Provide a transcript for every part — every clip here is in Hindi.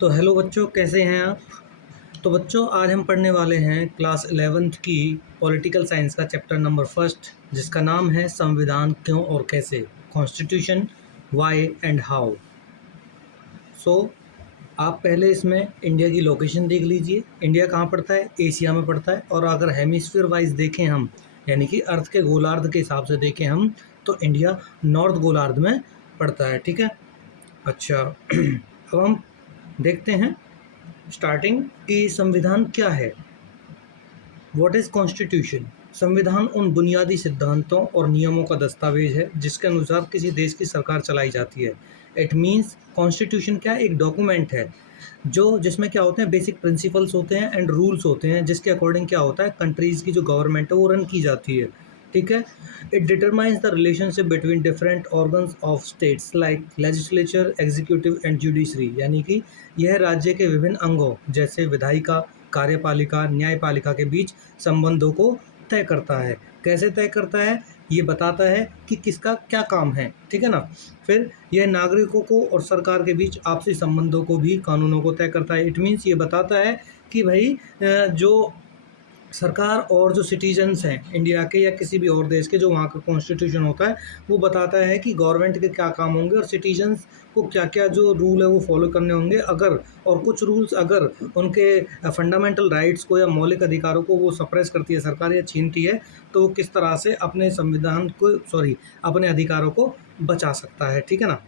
तो हेलो बच्चों, कैसे हैं आप। तो बच्चों, आज हम पढ़ने वाले हैं क्लास 11th की पॉलिटिकल साइंस का चैप्टर नंबर फर्स्ट, जिसका नाम है संविधान क्यों और कैसे, कॉन्स्टिट्यूशन वाई एंड हाउ। सो आप पहले इसमें इंडिया की लोकेशन देख लीजिए। इंडिया कहाँ पड़ता है? एशिया में पड़ता है। और अगर हेमिस्फीयर वाइज देखें हम, यानी कि अर्थ के गोलार्ध के हिसाब से देखें हम, तो इंडिया नॉर्थ गोलार्ध में पड़ता है। ठीक है। अच्छा अब हम देखते हैं स्टार्टिंग कि संविधान क्या है। What is constitution? संविधान उन बुनियादी सिद्धांतों और नियमों का दस्तावेज है जिसके अनुसार किसी देश की सरकार चलाई जाती है। इट मीन्स कॉन्स्टिट्यूशन क्या है? एक डॉक्यूमेंट है जो जिसमें क्या होते हैं, बेसिक प्रिंसिपल्स होते हैं एंड रूल्स होते हैं, जिसके अकॉर्डिंग क्या होता है, कंट्रीज की जो गवर्नमेंट है वो रन की जाती है। ठीक है। It determines the relationship between different organs of states like legislature, executive and judiciary, यानी कि यह राज्य के विभिन्न अंगों जैसे विधायिका, कार्यपालिका, न्यायपालिका के बीच संबंधों को तय करता है। कैसे तय करता है? ये बताता है कि किसका क्या काम है। ठीक है ना। फिर यह नागरिकों को और सरकार के बीच आपसी संबंधों को भी, कानूनों को तय करता है। इट मीन्स ये बताता है कि भाई जो सरकार और जो सिटीजन्स हैं इंडिया के या किसी भी और देश के, जो वहाँ का कॉन्स्टिट्यूशन होता है वो बताता है कि गवर्नमेंट के क्या काम होंगे और सिटीजन्स को क्या क्या जो रूल है वो फॉलो करने होंगे। अगर और कुछ रूल्स अगर उनके फंडामेंटल राइट्स को या मौलिक अधिकारों को वो सप्रेस करती है सरकार या छीनती है, तो वो किस तरह से अपने संविधान को, अपने अधिकारों को बचा सकता है। ठीक है ना।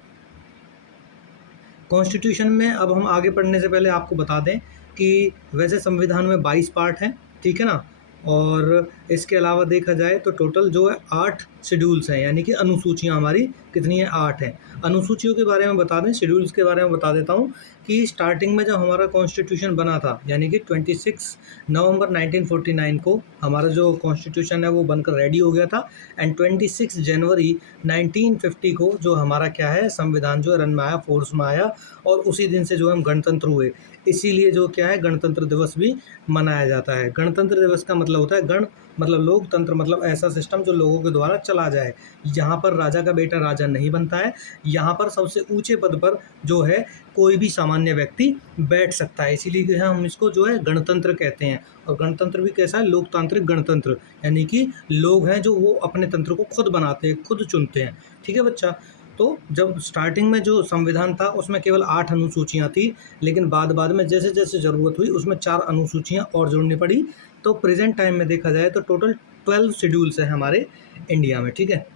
कॉन्स्टिट्यूशन में अब हम आगे पढ़ने से पहले आपको बता दें कि वैसे संविधान में 22 पार्ट हैं। ठीक है ना। और इसके अलावा देखा जाए तो टोटल जो है 8 शेड्यूल्स हैं, यानी कि अनुसूचियां हमारी कितनी है? 8 हैं। अनुसूचियों के बारे में बता दें, शेड्यूल्स के बारे में बता देता हूँ कि स्टार्टिंग में जब हमारा कॉन्स्टिट्यूशन बना था, यानी कि 26 नवंबर 1949 को हमारा जो कॉन्स्टिट्यूशन है वो बनकर रेडी हो गया था। एंड 26 जनवरी 1950 को जो हमारा क्या है, संविधान जो है रन में आया, फोर्स में आया। और उसी दिन से जो है हम गणतंत्र हुए। इसीलिए जो क्या है, गणतंत्र दिवस भी मनाया जाता है। गणतंत्र दिवस का मतलब होता है गण मतलब लोकतंत्र, मतलब ऐसा सिस्टम जो लोगों के द्वारा चला जाए। यहाँ पर राजा का बेटा राजा नहीं बनता है। यहाँ पर सबसे ऊंचे पद पर जो है कोई भी सामान्य व्यक्ति बैठ सकता है। इसीलिए जो है हम इसको जो है गणतंत्र कहते हैं। और गणतंत्र भी कैसा है? लोकतांत्रिक गणतंत्र, यानी कि लोग हैं जो वो अपने तंत्र को खुद बनाते हैं, खुद चुनते हैं। ठीक है बच्चा। तो जब स्टार्टिंग में जो संविधान था उसमें केवल 8 अनुसूचियां थी, लेकिन बाद बाद में जैसे जैसे ज़रूरत हुई उसमें 4 अनुसूचियां और जोड़नी पड़ी। तो प्रेजेंट टाइम में देखा जाए तो टोटल 12 शेड्यूल्स हैं हमारे इंडिया में। ठीक है।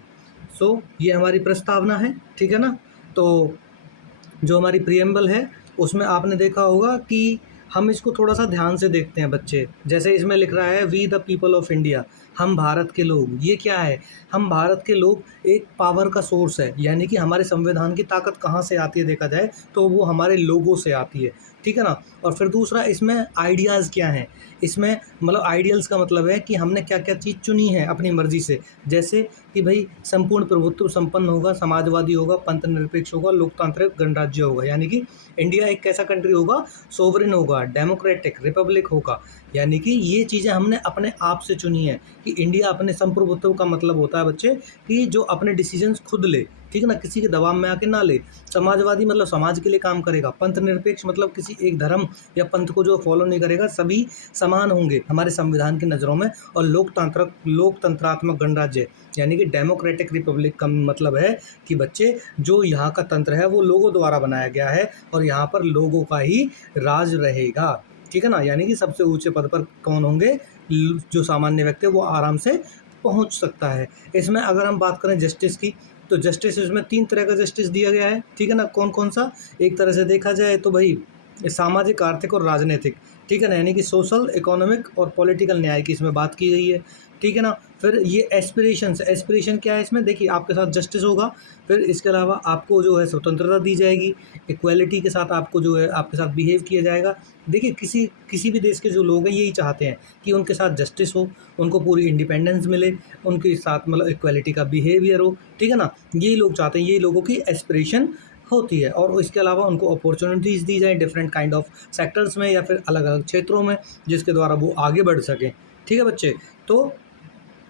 सो ये हमारी प्रस्तावना है। ठीक है ना। तो जो हमारी प्रियम्बल है उसमें आपने देखा होगा कि हम इसको थोड़ा सा ध्यान से देखते हैं बच्चे। जैसे इसमें लिख रहा है we the people of India, हम भारत के लोग। ये क्या है? हम भारत के लोग एक पावर का सोर्स है, यानी कि हमारे संविधान की ताकत कहाँ से आती है देखा जाए तो वो हमारे लोगों से आती है। ठीक है ना। और फिर दूसरा, इसमें आइडियाज़ क्या हैं? इसमें मतलब आइडियल्स का मतलब है कि हमने क्या क्या चीज़ चुनी है अपनी मर्जी से। जैसे कि भाई संपूर्ण प्रभुत्व संपन्न होगा, समाजवादी होगा, पंथ निरपेक्ष होगा, लोकतांत्रिक गणराज्य होगा। यानी कि इंडिया एक कैसा कंट्री होगा? सोवरेन होगा, डेमोक्रेटिक, रिपब्लिक होगा। यानी कि ये चीज़ें हमने अपने आप से चुनी है कि इंडिया अपने संप्रभुत्व का मतलब होता है बच्चे कि जो अपने डिसीजंस खुद ले। ठीक है ना। किसी के दबाव में आके ना ले। समाजवादी मतलब समाज के लिए काम करेगा। पंथ निरपेक्ष मतलब किसी एक धर्म या पंथ को जो फॉलो नहीं करेगा, सभी समान होंगे हमारे संविधान की नज़रों में। और लोकतंत्रात्मक गणराज्य यानी कि डेमोक्रेटिक रिपब्लिक का मतलब है कि बच्चे जो यहाँ का तंत्र है वो लोगों द्वारा बनाया गया है और यहाँ पर लोगों का ही राज रहेगा। ठीक है ना। यानी कि सबसे ऊंचे पद पर कौन होंगे? जो सामान्य व्यक्ति है वो आराम से पहुंच सकता है। इसमें अगर हम बात करें जस्टिस की, तो जस्टिस इसमें 3 तरह का जस्टिस दिया गया है। ठीक है ना। कौन कौन सा? एक तरह से देखा जाए तो भाई सामाजिक, आर्थिक और राजनीतिक। ठीक है ना। यानी कि सोशल, इकोनॉमिक और पॉलिटिकल न्याय की इसमें बात की गई है। ठीक है ना। फिर ये एस्पिरेशन क्या है इसमें? देखिए, आपके साथ जस्टिस होगा, फिर इसके अलावा आपको जो है स्वतंत्रता दी जाएगी, इक्वालिटी के साथ आपको जो है आपके साथ बिहेव किया जाएगा। देखिए, किसी किसी भी देश के जो लोग हैं यही चाहते हैं कि उनके साथ जस्टिस हो, उनको पूरी इंडिपेंडेंस मिले, उनके साथ मतलब इक्वालिटी का बिहेवियर हो। ठीक है ना। यही लोग चाहते हैं, यही लोगों की एस्पिरेशन होती है। और इसके अलावा उनको अपॉर्चुनिटीज़ दी जाए डिफरेंट काइंड ऑफ सेक्टर्स में या फिर अलग अलग क्षेत्रों में, जिसके द्वारा वो आगे बढ़ सकें। ठीक है बच्चे। तो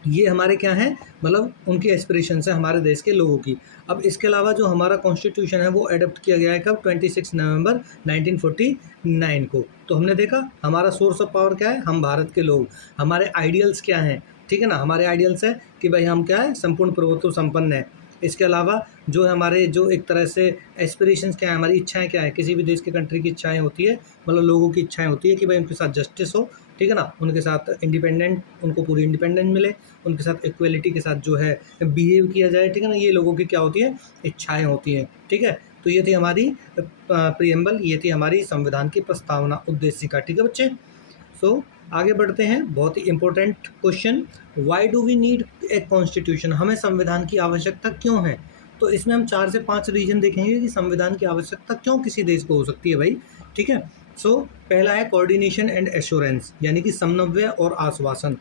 ये हमारे क्या हैं, मतलब उनकी एस्पिरेशंस है हमारे देश के लोगों की। अब इसके अलावा जो हमारा कॉन्स्टिट्यूशन है वो अडॉप्ट किया गया है कब, 26 नवंबर 1949 को। तो हमने देखा हमारा सोर्स ऑफ पावर क्या है, हम भारत के लोग। हमारे आइडियल्स क्या हैं, ठीक है ना, हमारे आइडियल्स है कि भाई हम क्या है, संपूर्ण प्रभुत्व संपन्न है। इसके अलावा जो है हमारे जो एक तरह से एस्पिरेशंस क्या है, हमारी इच्छाएं क्या है, किसी भी देश के कंट्री की इच्छाएं होती है, मतलब लोगों की इच्छाएं होती है कि भाई उनके साथ जस्टिस हो, ठीक है ना, उनके साथ इंडिपेंडेंट, उनको पूरी इंडिपेंडेंस मिले, उनके साथ इक्वलिटी के साथ जो है बिहेव किया जाए, ठीक है ना, ये लोगों की क्या होती है, इच्छाएं होती हैं, ठीक है। तो ये थी हमारी प्रियम्बल, ये थी हमारी संविधान की प्रस्तावना उद्देशिका, ठीक है बच्चे। सो आगे बढ़ते हैं, बहुत ही important question, why do we need a constitution, हमें संविधान की आवश्यकता क्यों है। तो इसमें हम 4 से 5 रीजन देखेंगे कि संविधान की आवश्यकता क्यों किसी देश को हो सकती है भाई, ठीक है। सो पहला है कोऑर्डिनेशन एंड एश्योरेंस, यानी कि समन्वय और आश्वासन।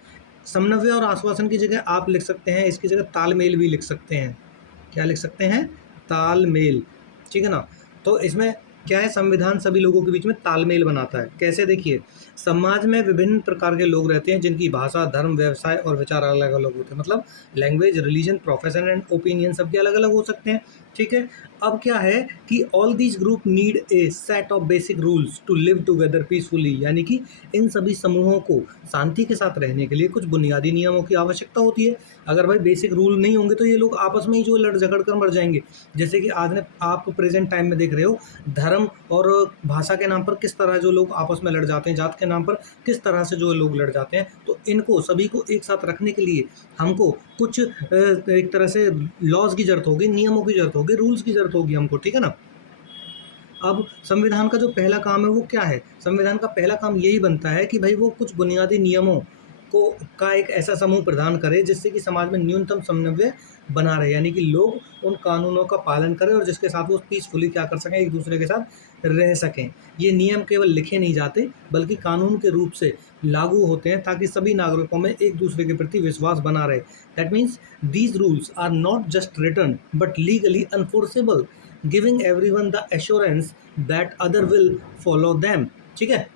समन्वय और आश्वासन की जगह आप लिख सकते हैं, इसकी जगह तालमेल भी लिख सकते हैं। क्या लिख सकते हैं, तालमेल, ठीक है ना। तो इसमें क्या है, संविधान सभी लोगों के बीच में तालमेल बनाता है। कैसे, देखिए, समाज में विभिन्न प्रकार के लोग रहते हैं जिनकी भाषा, धर्म, व्यवसाय और विचार अलग अलग होते हैं, मतलब language, religion, profession and opinion सबके अलग अलग हो सकते हैं, ठीक है। अब क्या है कि all these group need a set of basic rules to live together peacefully, यानी कि इन सभी समूहों को शांति के साथ रहने के लिए कुछ बुनियादी नियमों की आवश्यकता होती है। अगर भाई बेसिक रूल नहीं होंगे तो ये लोग आपस में ही जो लड़ झगड़ कर मर जाएंगे। जैसे कि आज ने आप प्रेजेंट टाइम में देख रहे हो, धर्म और भाषा के नाम पर किस तरह जो लोग आपस में लड़ जाते हैं, जात के नाम पर किस तरह से जो लोग लड़ जाते हैं। तो इनको सभी को एक साथ रखने के लिए हमको कुछ एक तरह से लॉज की जरूरत होगी, नियमों की जरूरत होगी, रूल्स की जरूरत होगी हमको, ठीक है ना। अब संविधान का जो पहला काम है वो क्या है, संविधान का पहला काम यही बनता है कि भाई वो कुछ बुनियादी नियमों को का एक ऐसा समूह प्रदान करे जिससे कि समाज में न्यूनतम समन्वय बना रहे, यानी कि लोग उन कानूनों का पालन करें और जिसके साथ वो पीसफुली क्या कर सकें, एक दूसरे के साथ रह सकें। ये नियम केवल लिखे नहीं जाते बल्कि कानून के रूप से लागू होते हैं ताकि सभी नागरिकों में एक दूसरे के प्रति विश्वास बना रहे। That means these rules are not just written but legally enforceable, giving everyone the assurance that other will follow them, ठीक है।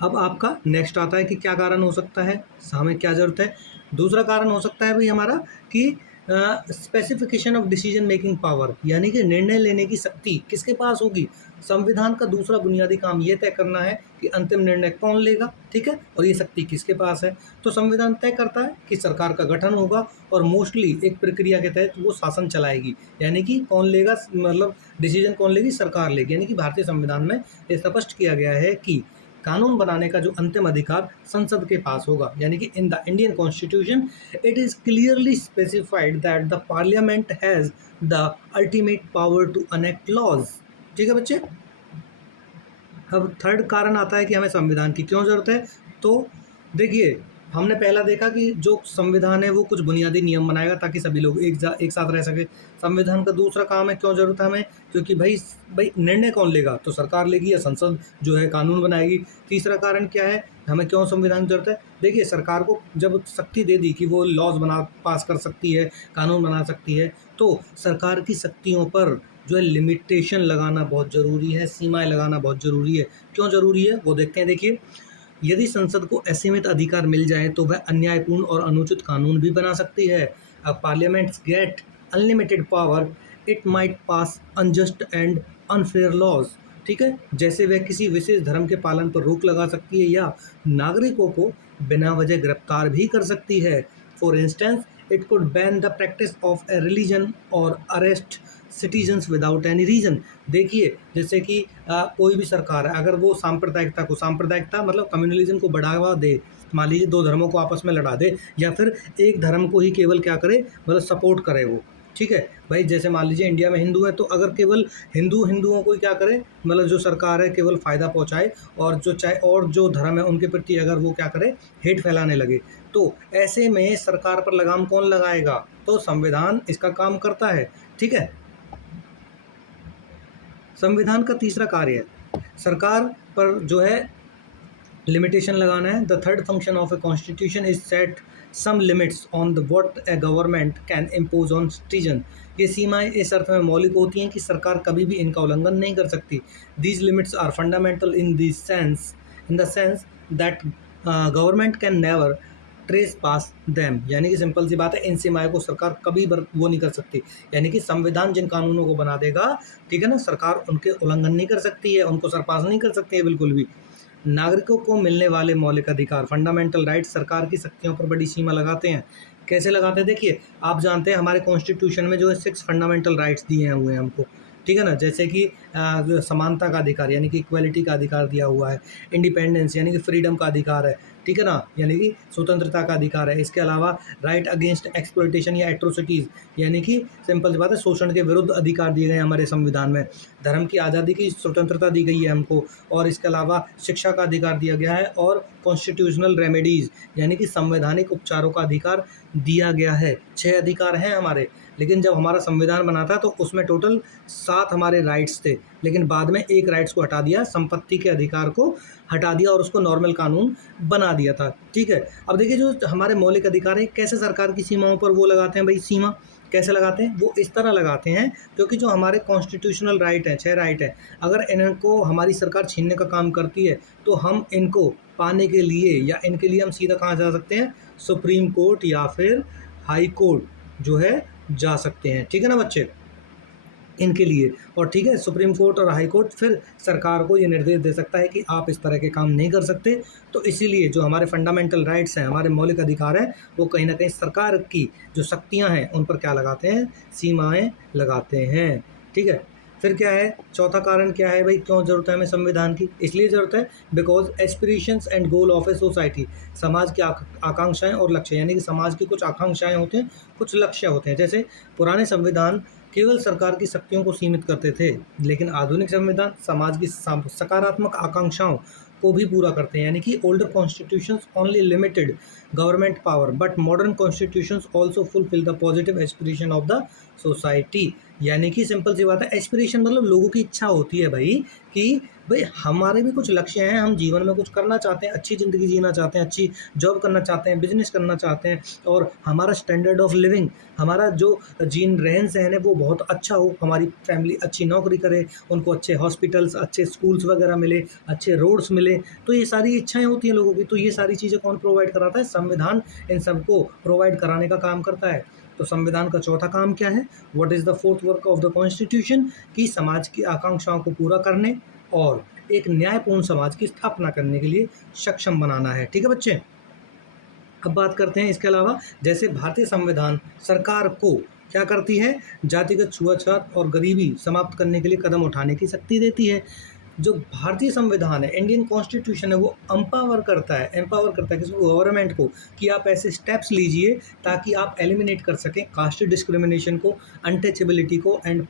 अब आपका नेक्स्ट आता है कि क्या कारण हो सकता है, हमें क्या ज़रूरत है। दूसरा कारण हो सकता है भाई हमारा कि specification of decision making power, यानी कि निर्णय लेने की शक्ति किसके पास होगी। संविधान का दूसरा बुनियादी काम ये तय करना है कि अंतिम निर्णय कौन लेगा, ठीक है, और ये शक्ति किसके पास है। तो संविधान तय करता है कि सरकार का गठन होगा और मोस्टली एक प्रक्रिया के तहत वो शासन चलाएगी, यानी कि कौन लेगा, मतलब डिसीजन कौन लेगी, सरकार लेगी। यानी कि भारतीय संविधान में ये स्पष्ट किया गया है कि कानून बनाने का जो अंतिम अधिकार संसद के पास होगा, यानी कि in the Indian constitution it is clearly specified that the parliament has the ultimate power to enact laws, ठीक है बच्चे। अब थर्ड कारण आता है कि हमें संविधान की क्यों जरूरत है। तो देखिए, हमने पहला देखा कि जो संविधान है वो कुछ बुनियादी नियम बनाएगा ताकि सभी लोग एक साथ रह सके। संविधान का दूसरा काम है, क्यों जरूरत है हमें, क्योंकि भाई निर्णय कौन लेगा, तो सरकार लेगी या संसद जो है कानून बनाएगी। तीसरा कारण क्या है, हमें क्यों संविधान की जरूरत है। देखिए, सरकार को जब शक्ति दे दी कि वो लॉज पास कर सकती है, कानून बना सकती है, तो सरकार की शक्तियों पर जो है लिमिटेशन लगाना बहुत ज़रूरी है, सीमाएं लगाना बहुत ज़रूरी है। क्यों ज़रूरी है वो देखते हैं। देखिए, यदि संसद को असीमित अधिकार मिल जाए तो वह अन्यायपूर्ण और अनुचित कानून भी बना सकती है। अब parliaments get unlimited power, it might pass unjust and unfair laws, ठीक है। जैसे वह किसी विशेष धर्म के पालन पर रोक लगा सकती है या नागरिकों को बिना वजह गिरफ्तार भी कर सकती है। For instance, it could ban the practice of a religion और arrest citizens without any reason. देखिए, जैसे कि कोई भी सरकार है, अगर वो सांप्रदायिकता मतलब कम्युनलिज्म को बढ़ावा दे, मान लीजिए दो धर्मों को आपस में लड़ा दे, या फिर एक धर्म को ही केवल क्या करे, मतलब सपोर्ट करे वो, ठीक है भाई। जैसे मान लीजिए इंडिया में हिंदू है, तो अगर केवल हिंदुओं को ही क्या करे, मतलब जो सरकार है केवल फ़ायदा पहुंचाए, और जो धर्म है उनके प्रति अगर वो क्या करे, हेट फैलाने लगे, तो ऐसे में सरकार पर लगाम कौन लगाएगा, तो संविधान इसका काम करता है, ठीक है। संविधान का तीसरा कार्य है सरकार पर जो है लिमिटेशन लगाना है। The third function of a constitution is set some limits on the what a government can impose on citizen. ये सीमाएं इस अर्थ में मौलिक होती हैं कि सरकार कभी भी इनका उल्लंघन नहीं कर सकती। These limits are fundamental in the sense that government can never trespass them, यानी कि सिंपल सी बात है, इन सीमाओं को सरकार कभी वो नहीं कर सकती। यानी कि संविधान जिन कानूनों को बना देगा, ठीक है ना, सरकार उनके उल्लंघन नहीं कर सकती है, उनको सरपास नहीं कर सकती है बिल्कुल भी। नागरिकों को मिलने वाले मौलिक अधिकार, फंडामेंटल राइट, सरकार की शक्तियों पर बड़ी सीमा लगाते हैं। कैसे लगाते हैं? देखिए, आप जानते हैं हमारे कॉन्स्टिट्यूशन में जो है 6 फंडामेंटल राइट्स दिए हुए हैं हमको, ठीक है ना? जैसे कि जो समानता का अधिकार यानी कि इक्वालिटी का अधिकार दिया हुआ है, इंडिपेंडेंस यानी कि फ्रीडम का अधिकार है, ठीक है ना? यानी कि स्वतंत्रता का अधिकार है। इसके अलावा राइट अगेंस्ट एक्सप्लॉइटेशन या एट्रोसिटीज़, यानी कि सिंपल सी बात है, शोषण के विरुद्ध अधिकार दिए गए हैं हमारे संविधान में। धर्म की आज़ादी की स्वतंत्रता दी गई है हमको, और इसके अलावा शिक्षा का अधिकार दिया गया है, और कॉन्स्टिट्यूशनल रेमेडीज़ यानी कि संवैधानिक उपचारों का अधिकार दिया गया है। 6 अधिकार हैं हमारे। लेकिन जब हमारा संविधान बना था तो उसमें टोटल 7 हमारे राइट्स थे, लेकिन बाद में एक राइट्स को हटा दिया, संपत्ति के अधिकार को हटा दिया और उसको नॉर्मल कानून बना दिया था, ठीक है। अब देखिए, जो हमारे मौलिक अधिकार हैं, कैसे सरकार की सीमाओं पर वो लगाते हैं भाई सीमा, कैसे लगाते हैं? वो इस तरह लगाते हैं, क्योंकि जो हमारे कॉन्स्टिट्यूशनल राइट हैं, 6 राइट हैं, अगर इनको हमारी सरकार छीनने का काम करती है तो हम इनको पाने के लिए, या इनके लिए हम सीधा कहाँ जा सकते हैं? सुप्रीम कोर्ट या फिर हाई कोर्ट जो है जा सकते हैं, ठीक है ना बच्चे, इनके लिए। और ठीक है, सुप्रीम कोर्ट और हाई कोर्ट फिर सरकार को ये निर्देश दे सकता है कि आप इस तरह के काम नहीं कर सकते। तो इसीलिए जो हमारे फंडामेंटल राइट्स हैं, हमारे मौलिक अधिकार हैं, वो कहीं ना कहीं सरकार की जो शक्तियां हैं उन पर क्या लगाते हैं? सीमाएं लगाते हैं, ठीक है। फिर क्या है? चौथा कारण क्या है भाई, क्यों जरूरत है हमें संविधान की? इसलिए जरूरत है because aspirations and goal of a society, समाज की आकांक्षाएं और लक्ष्य, यानी कि समाज की कुछ आकांक्षाएं होते हैं, कुछ लक्ष्य होते हैं। जैसे पुराने संविधान केवल सरकार की शक्तियों को सीमित करते थे, लेकिन आधुनिक संविधान समाज की सकारात्मक आकांक्षाओं को भी पूरा करते हैं। यानी कि older constitutions only limited government power, but modern constitutions also fulfil the positive aspiration of the society. यानी कि सिंपल सी बात है, एस्पिरेशन मतलब लोगों की इच्छा होती है भाई, कि भाई हमारे भी कुछ लक्ष्य हैं, हम जीवन में कुछ करना चाहते हैं, अच्छी ज़िंदगी जीना चाहते हैं, अच्छी जॉब करना चाहते हैं, बिजनेस करना चाहते हैं, और हमारा स्टैंडर्ड ऑफ लिविंग, हमारा जो रहन सहन है वो बहुत अच्छा हो, हमारी फैमिली अच्छी नौकरी करे, उनको अच्छे हॉस्पिटल्स, अच्छे स्कूल्स वगैरह मिले, अच्छे रोड्स मिले। तो ये सारी इच्छाएं होती हैं लोगों की। तो ये सारी चीज़ें कौन प्रोवाइड कराता है? संविधान इन सबको प्रोवाइड कराने का काम करता है। तो संविधान का चौथा काम क्या है? What is the fourth work of the constitution? कि समाज की आकांक्षाओं को पूरा करने और एक न्यायपूर्ण समाज की स्थापना करने के लिए सक्षम बनाना है, ठीक है बच्चे। अब बात करते हैं इसके अलावा, जैसे भारतीय संविधान सरकार को क्या करती है? जातिगत छुआछूत और गरीबी समाप्त करने के लिए कदम उठाने की शक्ति देती है। जो भारतीय संविधान है, इंडियन कॉन्स्टिट्यूशन है, वो एम्पावर करता है किसको? गवर्नमेंट को, कि आप ऐसे स्टेप्स लीजिए ताकि आप एलिमिनेट कर सकें कास्ट डिस्क्रिमिनेशन को, अनटचेबिलिटी को, एंड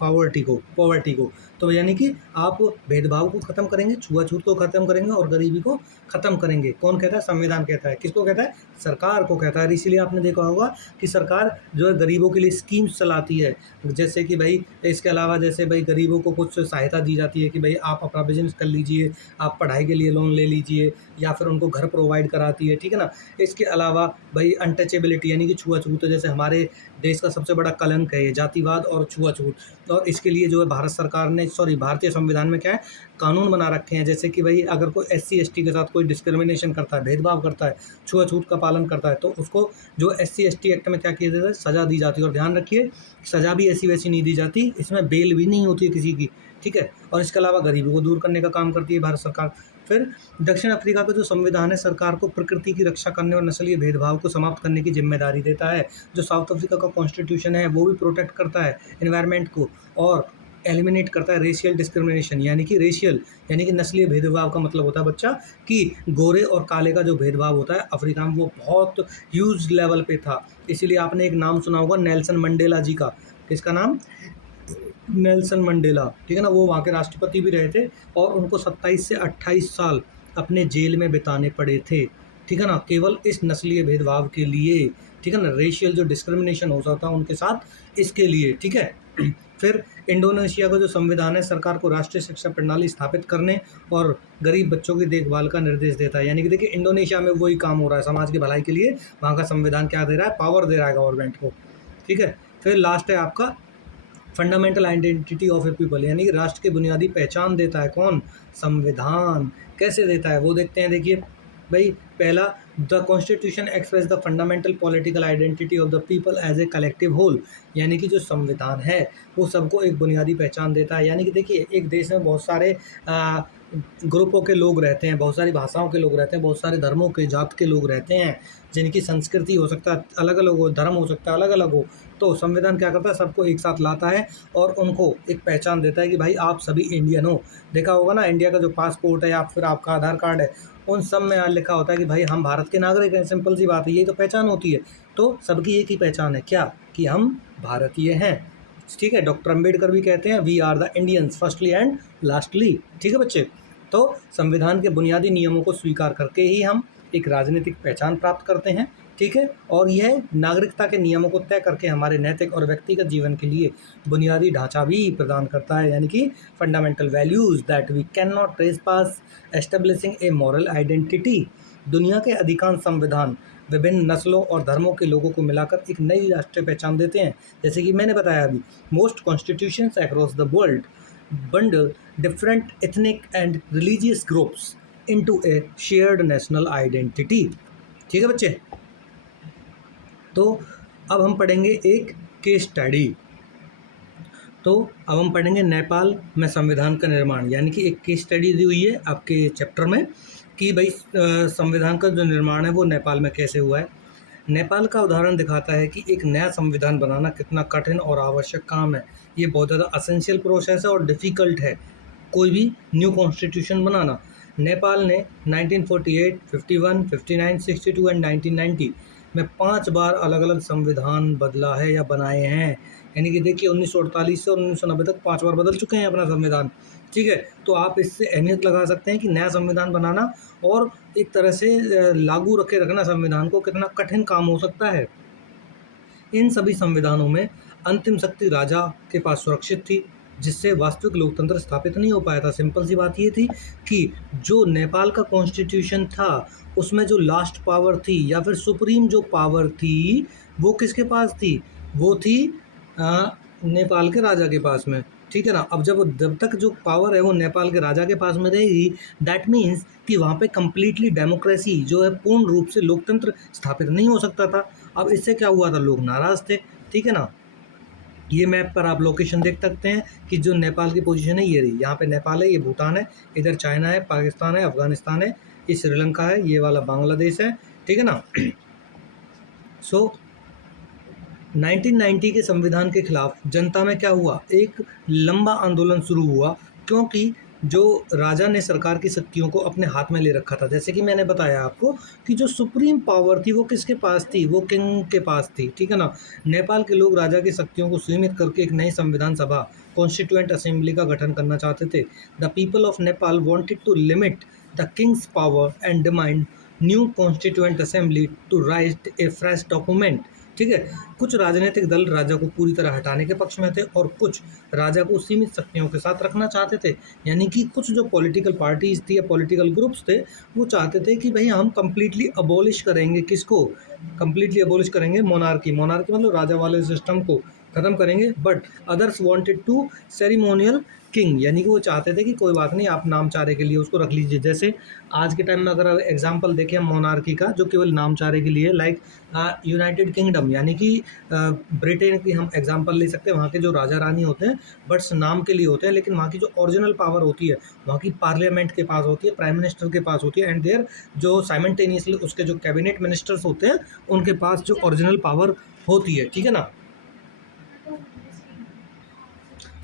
पॉवर्टी को। तो यानी कि आप भेदभाव को ख़त्म करेंगे, छुआछूत को ख़त्म करेंगे और गरीबी को ख़त्म करेंगे। कौन कहता है? संविधान कहता है। किसको कहता है? सरकार को कहता है। इसीलिए आपने देखा होगा कि सरकार जो है गरीबों के लिए स्कीम्स चलाती है, जैसे कि भाई, इसके अलावा जैसे भाई गरीबों को कुछ सहायता दी जाती है कि भाई आप अपना बिजनेस कर लीजिए, आप पढ़ाई के लिए लोन ले लीजिए, या फिर उनको घर प्रोवाइड कराती है, ठीक है ना। इसके अलावा भाई अनटचेबिलिटी यानी कि छुआछूत, जैसे हमारे देश का सबसे बड़ा कलंक है ये जातिवाद और छुआछूत, और इसके लिए जो है भारत सरकार ने, भारतीय संविधान में क्या है, कानून बना रखे हैं। जैसे कि भाई अगर कोई SC ST के साथ कोई डिस्क्रिमिनेशन करता है, भेदभाव करता है, छुआछूत का पालन करता है, तो उसको जो SC ST एक्ट में क्या किया जाता है? सज़ा दी जाती है। और ध्यान रखिए, सज़ा भी ऐसी वैसी नहीं दी जाती, इसमें बेल भी नहीं होती है किसी की, ठीक है। और इसके अलावा गरीबी को दूर करने का काम करती है भारत सरकार। फिर दक्षिण अफ्रीका का जो संविधान है, सरकार को प्रकृति की रक्षा करने और नस्लीय भेदभाव को समाप्त करने की जिम्मेदारी देता है। जो साउथ अफ्रीका का कॉन्स्टिट्यूशन है, वो भी प्रोटेक्ट करता है एनवायरनमेंट को, और एलिमिनेट करता है रेशियल डिस्क्रिमिनेशन, यानी कि नस्लीय भेदभाव का मतलब होता है बच्चा कि गोरे और काले का जो भेदभाव होता है अफ्रीका में, वो बहुत ह्यूज लेवल पे था। इसीलिए आपने एक नाम सुना होगा नेल्सन मंडेला जी का। किसका नाम? नेल्सन मंडेला, ठीक है ना। वो वहाँ के राष्ट्रपति भी रहे थे, और उनको 27 से 28 साल अपने जेल में बिताने पड़े थे, ठीक है ना, केवल इस नस्लीय भेदभाव के लिए, ठीक है ना, रेशियल जो डिस्क्रिमिनेशन होता था उनके साथ, इसके लिए, ठीक है। फिर इंडोनेशिया का जो संविधान है, सरकार को राष्ट्रीय शिक्षा प्रणाली स्थापित करने और गरीब बच्चों की देखभाल का निर्देश देता है। यानी कि देखिए, इंडोनेशिया में वही काम हो रहा है, समाज की भलाई के लिए वहाँ का संविधान क्या दे रहा है? पावर दे रहा है गवर्नमेंट को, ठीक है। फिर लास्ट है आपका fundamental identity of A people, यानी कि राष्ट्र की बुनियादी पहचान देता है कौन? संविधान। कैसे देता है वो देखते हैं। देखिए, भाई पहला, the constitution express the fundamental political identity of the people as a collective whole, यानी कि जो संविधान है वो सबको एक बुनियादी पहचान देता है। यानी कि देखिए एक देश में बहुत सारे ग्रुपों के लोग रहते हैं, बहुत सारी भाषाओं के लोग रहते हैं, बहुत सारे धर्मों के जात के लोग रहते हैं, जिनकी संस्कृति हो सकता है अलग अलग हो, धर्म हो सकता है अलग अलग हो। तो संविधान क्या करता है, सबको एक साथ लाता है और उनको एक पहचान देता है कि भाई आप सभी इंडियन हो। देखा होगा ना, इंडिया का जो पासपोर्ट है या फिर आपका आधार कार्ड है, उन सब में लिखा होता है कि भाई हम भारत के नागरिक हैं। सिंपल सी बात है, यही तो पहचान होती है। तो सबकी एक ही पहचान है, क्या, कि हम भारतीय हैं। ठीक है, डॉक्टर अम्बेडकर भी कहते हैं we are the Indians firstly and lastly. ठीक है बच्चे, तो संविधान के बुनियादी नियमों को स्वीकार करके ही हम एक राजनीतिक पहचान प्राप्त करते हैं। ठीक है, और यह नागरिकता के नियमों को तय करके हमारे नैतिक और व्यक्तिगत जीवन के लिए बुनियादी ढांचा भी प्रदान करता है, यानी कि fundamental values that we can not trespass, establishing a moral identity. दुनिया के अधिकांश संविधान विभिन्न नस्लों और धर्मों के लोगों को मिलाकर एक नई राष्ट्रीय पहचान देते हैं। जैसे कि मैंने बताया अभी, most constitutions across the world bundle different ethnic and religious groups into a shared national identity। ठीक है बच्चे, तो अब हम पढ़ेंगे एक केस स्टडी। तो अब हम पढ़ेंगे नेपाल में संविधान का निर्माण, यानी कि एक केस स्टडी दी हुई है आपके चैप्टर में कि भाई संविधान का जो निर्माण है वो नेपाल में कैसे हुआ है। नेपाल का उदाहरण दिखाता है कि एक नया संविधान बनाना कितना कठिन और आवश्यक काम है। ये बहुत ज़्यादा असेंशियल प्रोसेस है और डिफ़िकल्ट है कोई भी न्यू कॉन्स्टिट्यूशन बनाना। नेपाल ने 1948, 51, 59, 62 एंड 1990 में 5 बार अलग अलग संविधान बदला है या बनाए हैं। यानी कि देखिए 1948 से 1990 तक 5 बार बदल चुके हैं अपना संविधान। ठीक है, तो आप इससे अहमियत लगा सकते हैं कि नया संविधान बनाना और एक तरह से लागू रखे रखना संविधान को कितना कठिन काम हो सकता है। इन सभी संविधानों में अंतिम शक्ति राजा के पास सुरक्षित थी, जिससे वास्तविक लोकतंत्र स्थापित नहीं हो पाया था। सिंपल सी बात ये थी कि जो नेपाल का कॉन्स्टिट्यूशन था उसमें जो लास्ट पावर थी या फिर सुप्रीम जो पावर थी वो किसके पास थी, वो थी नेपाल के राजा के पास में। ठीक है ना, अब जब तक जो पावर है वो नेपाल के राजा के पास में रहेगी, दैट मीन्स कि वहाँ पे कम्प्लीटली डेमोक्रेसी जो है पूर्ण रूप से लोकतंत्र स्थापित नहीं हो सकता था। अब इससे क्या हुआ था, लोग नाराज़ थे। ठीक है ना, ये मैप पर आप लोकेशन देख सकते हैं कि जो नेपाल की पोजीशन है ये रही, यहाँ पे नेपाल है, ये भूटान है, इधर चाइना है, पाकिस्तान है, अफगानिस्तान है, ये श्रीलंका है, ये वाला बांग्लादेश है। ठीक है ना। सो 1990 के संविधान के खिलाफ जनता में क्या हुआ, एक लंबा आंदोलन शुरू हुआ, क्योंकि जो राजा ने सरकार की शक्तियों को अपने हाथ में ले रखा था। जैसे कि मैंने बताया आपको कि जो सुप्रीम पावर थी वो किसके पास थी, वो किंग के पास थी। ठीक है ना, नेपाल के लोग राजा की शक्तियों को सीमित करके एक नई संविधान सभा कॉन्स्टिट्यूएंट असेंबली का गठन करना चाहते थे। The people of Nepal wanted to limit the king's power and demand new constituent assembly to write a fresh document. ठीक है, कुछ राजनीतिक दल राजा को पूरी तरह हटाने के पक्ष में थे और कुछ राजा को सीमित शक्तियों के साथ रखना चाहते थे। यानी कि कुछ जो पॉलिटिकल पार्टीज थी या पॉलिटिकल ग्रुप्स थे वो चाहते थे कि भाई हम कंप्लीटली अबॉलिश करेंगे, किसको कंप्लीटली अबॉलिश करेंगे, मोनार्की। मोनार्की मतलब राजा वाले सिस्टम को ख़त्म करेंगे। But others wanted to ceremonial king, यानी कि वो चाहते थे कि कोई बात नहीं, आप नामचारे के लिए उसको रख लीजिए। जैसे आज के टाइम में अगर एग्जांपल देखें मोनार्की का, जो केवल नामचारे के लिए, लाइक यूनाइटेड किंगडम, यानी कि ब्रिटेन की हम एग्जांपल ले सकते हैं। वहाँ के जो राजा रानी होते हैं बट नाम के लिए होते हैं, लेकिन वहाँ की जो ओरिजिनल पावर होती है वहाँ की पार्लियामेंट के पास होती है, प्राइम मिनिस्टर के पास होती है, एंड देयर जो साइमल्टेनियसली उसके जो कैबिनेट मिनिस्टर्स होते हैं उनके पास जो ओरिजिनल पावर होती है। ठीक है ना।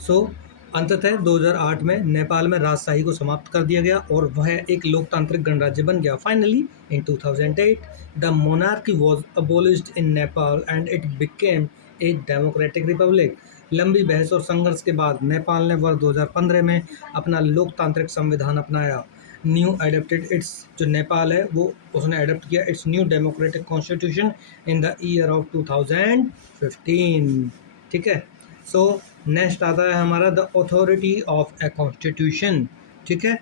सो अंततः 2008 में नेपाल में राजशाही को समाप्त कर दिया गया और वह एक लोकतांत्रिक गणराज्य बन गया। Finally in 2008 the monarchy was abolished in Nepal and it became a democratic Republic. लंबी बहस और संघर्ष के बाद नेपाल ने वर्ष 2015 में अपना लोकतांत्रिक संविधान अपनाया। न्यू एडेप्टेड इट्स, जो नेपाल है वो उसने एडेप्ट किया it's new democratic constitution in the year of 2015। ठीक है, सो नेक्स्ट आता है हमारा the authority of a constitution. ठीक है,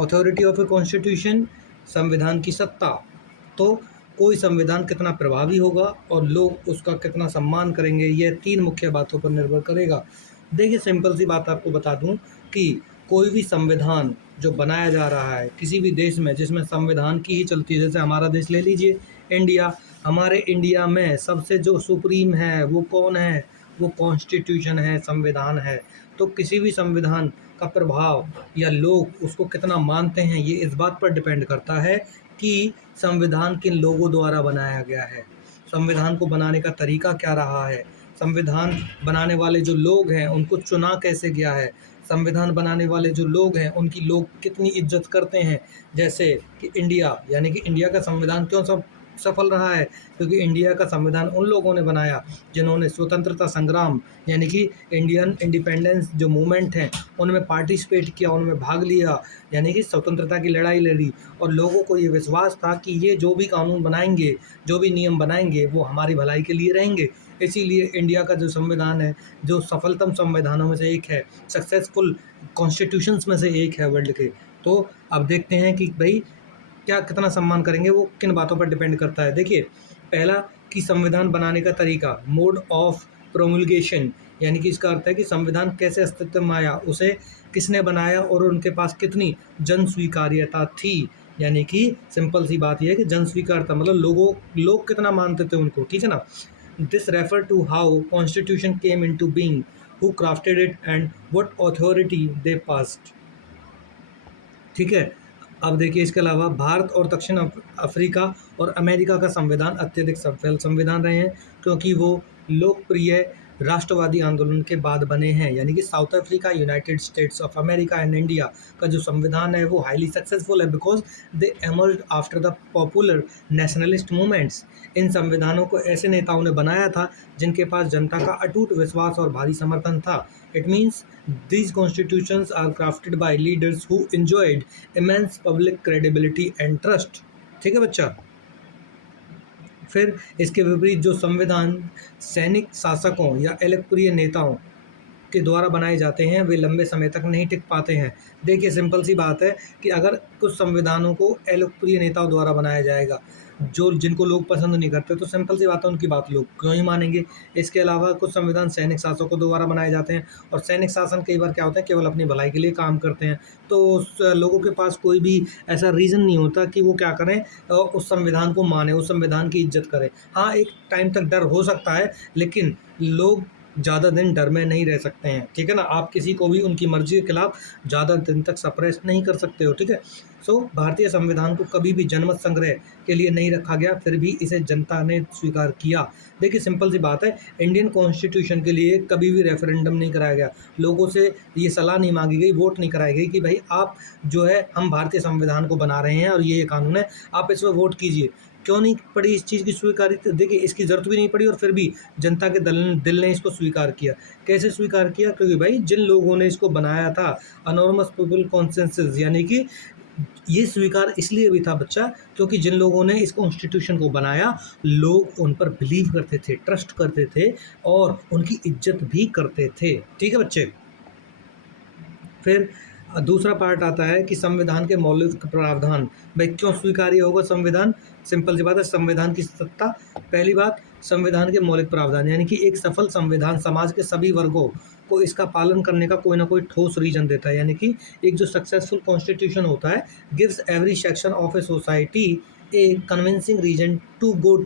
अथॉरिटी ऑफ ए कॉन्स्टिट्यूशन, संविधान की सत्ता। तो कोई संविधान कितना प्रभावी होगा और लोग उसका कितना सम्मान करेंगे, यह 3 मुख्य बातों पर निर्भर करेगा। देखिए सिंपल सी बात आपको बता दूं कि कोई भी संविधान जो बनाया जा रहा है किसी भी देश में जिसमें संविधान की ही चलती है, जैसे हमारा देश ले लीजिए इंडिया, हमारे इंडिया में सबसे जो सुप्रीम है वो कौन है? वो कॉन्स्टिट्यूशन है, संविधान है। तो किसी भी संविधान का प्रभाव या लोग उसको कितना मानते हैं, ये इस बात पर डिपेंड करता है कि संविधान किन लोगों द्वारा बनाया गया है, संविधान को बनाने का तरीका क्या रहा है, संविधान बनाने वाले जो लोग हैं उनको चुना कैसे गया है, संविधान बनाने वाले जो लोग हैं उनकी लोग कितनी इज्जत करते हैं। जैसे कि इंडिया, यानी कि इंडिया का संविधान क्यों सब सफल रहा है? क्योंकि इंडिया का संविधान उन लोगों ने बनाया जिन्होंने स्वतंत्रता संग्राम, यानी कि इंडियन इंडिपेंडेंस जो मूवमेंट है उनमें पार्टिसिपेट किया, उनमें भाग लिया, यानी कि स्वतंत्रता की लड़ाई लड़ी। और लोगों को ये विश्वास था कि ये जो भी कानून बनाएंगे, जो भी नियम बनाएंगे, वो हमारी भलाई के लिए रहेंगे। इसीलिए इंडिया का जो संविधान है, जो सफलतम संविधानों में से एक है, सक्सेसफुल कॉन्स्टिट्यूशंस में से एक है वर्ल्ड के। तो अब देखते हैं कि भाई क्या कितना सम्मान करेंगे, वो किन बातों पर डिपेंड करता है। देखिए, पहला कि संविधान बनाने का तरीका, मोड ऑफ प्रोमुलगेशन, यानी कि इसका अर्थ है कि संविधान कैसे अस्तित्व में आया, उसे किसने बनाया और उनके पास कितनी जन स्वीकार्यता थी। यानी कि सिंपल सी बात यह है कि जन स्वीकार्यता मतलब लोग कितना मानते थे उनको, ठीक है ना। This refer to how constitution came in to being, who crafted it and what authority they passed, ठीक है। अब देखिए, इसके अलावा भारत और दक्षिण अफ्रीका और अमेरिका का संविधान अत्यधिक सफल संविधान रहे हैं, क्योंकि वो लोकप्रिय राष्ट्रवादी आंदोलन के बाद बने हैं। यानी कि South Africa, United States of America and India का जो संविधान है वो हाईली सक्सेसफुल है, because they emerged after the popular nationalist movements. इन संविधानों को ऐसे नेताओं ने बनाया था जिनके पास जनता का अटूट विश्वास और भारी समर्थन था। It means these constitutions are crafted by leaders who enjoyed immense public credibility and trust, ठीक है बच्चा। फिर इसके विपरीत जो संविधान सैनिक शासकों या लोकप्रिय नेताओं के द्वारा बनाए जाते हैं वे लंबे समय तक नहीं टिक पाते हैं। देखिए, सिंपल सी बात है कि अगर कुछ संविधानों को लोकप्रिय नेताओं द्वारा बनाया जाएगा जो जिनको लोग पसंद नहीं करते, तो सिंपल सी बात है उनकी बात लोग क्यों ही मानेंगे। इसके अलावा कुछ संविधान सैनिक शासकों द्वारा बनाए जाते हैं, और सैनिक शासन कई बार क्या होता है केवल अपनी भलाई के लिए काम करते हैं, तो लोगों के पास कोई भी ऐसा रीज़न नहीं होता कि वो क्या करें, उस संविधान को माने, उस संविधान की इज्जत करें। हाँ, एक टाइम तक डर हो सकता है, लेकिन लोग ज़्यादा दिन डर में नहीं रह सकते हैं, ठीक है ना। आप किसी को भी उनकी मर्जी के खिलाफ ज़्यादा दिन तक सप्रेस नहीं कर सकते हो, ठीक है। सो भारतीय संविधान को कभी भी जनमत संग्रह के लिए नहीं रखा गया, फिर भी इसे जनता ने स्वीकार किया। देखिए, सिंपल सी बात है, इंडियन कॉन्स्टिट्यूशन के लिए कभी भी रेफरेंडम नहीं कराया गया, लोगों से ये सलाह नहीं मांगी गई, वोट नहीं कराई गई कि भाई आप जो है हम भारतीय संविधान को बना रहे हैं और ये कानून है, आप इस पर वोट कीजिए। क्यों नहीं पड़ी इस चीज़ की स्वीकार्यता? देखिए, इसकी ज़रूरत भी नहीं पड़ी और फिर भी जनता के दिल ने इसको स्वीकार किया। कैसे स्वीकार किया? क्योंकि भाई जिन लोगों ने इसको बनाया था, अनॉर्मस पीपल कॉन्सेंसस, यानी कि ये स्वीकार इसलिए भी था बच्चा, क्योंकि जिन लोगों ने इस कॉन्स्टिट्यूशन को बनाया, लोग उन पर बिलीव करते थे, ट्रस्ट करते थे और उनकी इज्जत भी करते थे, ठीक है बच्चे। फिर दूसरा पार्ट आता है कि संविधान के मौलिक प्रावधान। भाई क्यों स्वीकार्य होगा संविधान? सिंपल सी बात है, संविधान की सत्ता। पहली बात, संविधान के मौलिक प्रावधान, यानी कि एक सफल संविधान समाज के सभी वर्गों को इसका पालन करने का कोई ना कोई ठोस रीजन देता है। यानी कि एक जो सक्सेसफुल कॉन्स्टिट्यूशन होता है gives every section of a society a convincing reason to go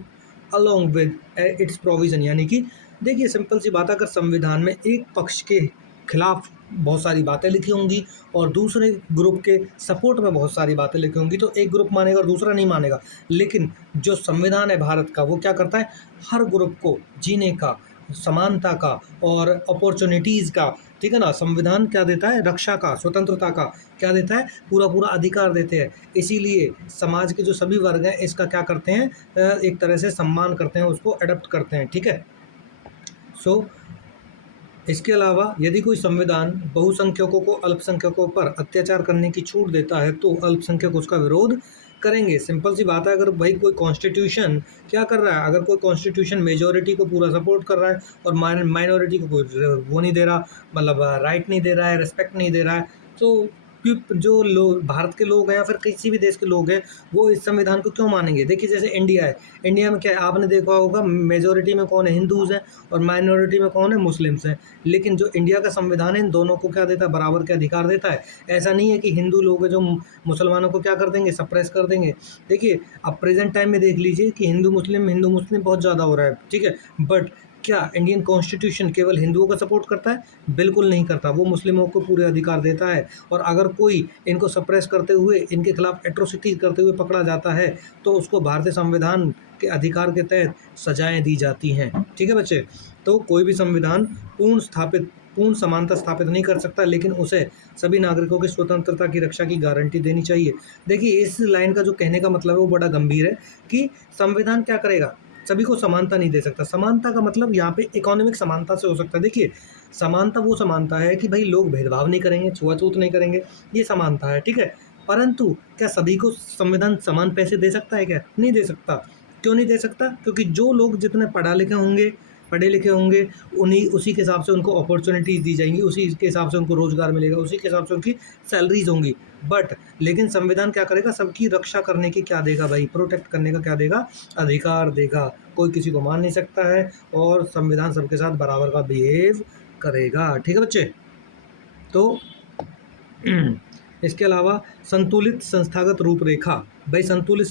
along with its provision. यानी कि देखिए, सिंपल सी बात है, अगर संविधान में एक पक्ष के खिलाफ बहुत सारी बातें लिखी होंगी और दूसरे ग्रुप के सपोर्ट में बहुत सारी बातें लिखी होंगी, तो एक ग्रुप मानेगा और दूसरा नहीं मानेगा। लेकिन जो संविधान है भारत का, वो क्या करता है, हर ग्रुप को जीने का, समानता का और अपॉर्चुनिटीज़ का, ठीक है ना, संविधान क्या देता है, रक्षा का, स्वतंत्रता का क्या देता है, पूरा पूरा अधिकार देते हैं। इसीलिए समाज के जो सभी वर्ग हैं इसका क्या करते हैं, एक तरह से सम्मान करते हैं, उसको अडॉप्ट करते हैं, ठीक है। सो इसके अलावा यदि कोई संविधान बहुसंख्यकों को अल्पसंख्यकों पर अत्याचार करने की छूट देता है तो अल्पसंख्यक उसका विरोध करेंगे। सिंपल सी बात है, अगर भाई कोई कॉन्स्टिट्यूशन क्या कर रहा है, अगर कोई कॉन्स्टिट्यूशन मेजॉरिटी को पूरा सपोर्ट कर रहा है और माइनॉरिटी को कोई वो नहीं दे रहा, मतलब राइट नहीं दे रहा है, रिस्पेक्ट नहीं दे रहा है, तो जो लोग भारत के लोग हैं या फिर किसी भी देश के लोग हैं, वो इस संविधान को क्यों मानेंगे? देखिए जैसे इंडिया है, इंडिया में क्या है, आपने देखा होगा मेजोरिटी में कौन है, हिंदूज़ हैं, और माइनॉरिटी में कौन है, मुस्लिम्स हैं। लेकिन जो इंडिया का संविधान है इन दोनों को क्या देता है, बराबर के अधिकार देता है। ऐसा नहीं है कि हिंदू लोग हैं जो मुसलमानों को क्या कर देंगे, सप्रेस कर देंगे। देखिए अब प्रेजेंट टाइम में देख लीजिए कि हिंदू मुस्लिम बहुत ज़्यादा हो रहा है, ठीक है। बट क्या इंडियन कॉन्स्टिट्यूशन केवल हिंदुओं का सपोर्ट करता है? बिल्कुल नहीं करता, वो मुस्लिमों को पूरे अधिकार देता है। और अगर कोई इनको सप्रेस करते हुए, इनके खिलाफ एट्रोसिटी करते हुए पकड़ा जाता है, तो उसको भारतीय संविधान के अधिकार के तहत सजाएं दी जाती हैं, ठीक है बच्चे। तो कोई भी संविधान पूर्ण समानता स्थापित नहीं कर सकता, लेकिन उसे सभी नागरिकों की स्वतंत्रता की रक्षा की गारंटी देनी चाहिए। देखिए इस लाइन का जो कहने का मतलब है वो बड़ा गंभीर है कि संविधान क्या करेगा, सभी को समानता नहीं दे सकता। समानता का मतलब यहाँ पे इकोनॉमिक समानता से हो सकता है। देखिए समानता वो समानता है कि भाई लोग भेदभाव नहीं करेंगे, छुआछूत नहीं करेंगे, ये समानता है, ठीक है। परंतु क्या सभी को संविधान समान पैसे दे सकता है? क्या नहीं दे सकता। क्यों नहीं दे सकता? क्योंकि जो लोग जितने पढ़े लिखे होंगे, उन्हीं उसी के हिसाब से उनको अपॉर्चुनिटीज़ दी जाएंगी, उसी के हिसाब से उनको रोज़गार मिलेगा, उसी के हिसाब से उनकी सैलरीज होंगी। बट लेकिन संविधान क्या करेगा, सबकी रक्षा करने की क्या देगा भाई, प्रोटेक्ट करने का क्या देगा, अधिकार देगा। कोई किसी को मान नहीं सकता है, और संविधान सबके साथ बराबर का बिहेव करेगा, ठीक है बच्चे। तो इसके अलावा संतुलित संस्थागत रूपरेखा। भाई संतुलित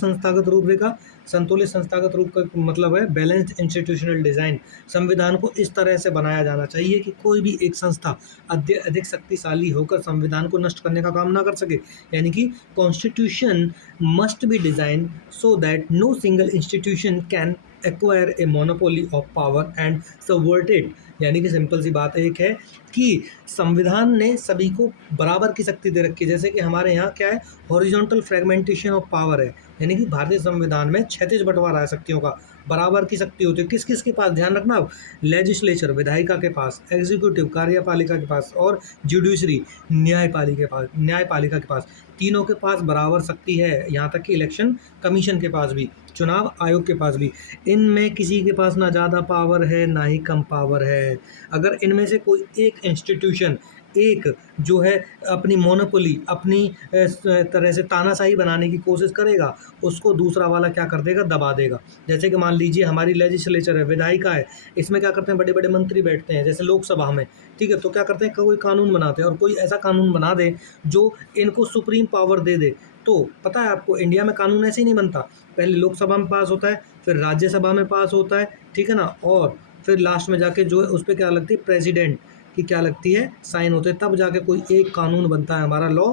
संस्थागत रूप का मतलब है बैलेंस्ड इंस्टीट्यूशनल डिज़ाइन। संविधान को इस तरह से बनाया जाना चाहिए कि कोई भी एक संस्था अधिक शक्तिशाली होकर संविधान को नष्ट करने का काम ना कर सके। यानी कि constitution must be design so that no single institution can acquire a monopoly of power and subvert it. यानी कि सिंपल सी बात एक है कि संविधान ने सभी को बराबर की शक्ति दे रखी है। जैसे कि हमारे यहाँ क्या है, हॉरिजॉन्टल फ्रेगमेंटेशन ऑफ पावर है, यानी कि भारतीय संविधान में क्षैतिज बंटवारा है शक्तियों का, बराबर की शक्ति होती है। किस किस के पास, ध्यान रखना, लेजिस्लेचर विधायिका के पास, एग्जीक्यूटिव कार्यपालिका के पास, और जुडिशरी न्यायपालिका के पास, तीनों के पास बराबर शक्ति है। यहाँ तक कि इलेक्शन कमीशन के पास भी, चुनाव आयोग के पास भी। इनमें किसी के पास ना ज़्यादा पावर है ना ही कम पावर है। अगर इनमें से कोई एक इंस्टीट्यूशन, एक जो है अपनी मोनोपोली, अपनी तरह से तानाशाही बनाने की कोशिश करेगा, उसको दूसरा वाला क्या कर देगा, दबा देगा। जैसे कि मान लीजिए हमारी लेजिस्लेचर है, विधायिका है, इसमें क्या करते हैं, बड़े बड़े मंत्री बैठते हैं जैसे लोकसभा में, ठीक है। तो क्या करते हैं, कोई कानून बनाते हैं, और कोई ऐसा कानून बना दे जो इनको सुप्रीम पावर दे दे। तो पता है आपको, इंडिया में कानून ऐसे ही नहीं बनता, पहले लोकसभा में पास होता है, फिर राज्यसभा में पास होता है, ठीक है ना, और फिर लास्ट में जाके जो है उस पर क्या लगती है, प्रेसिडेंट की क्या लगती है, साइन होते हैं, तब जाके कोई एक कानून बनता है, हमारा लॉ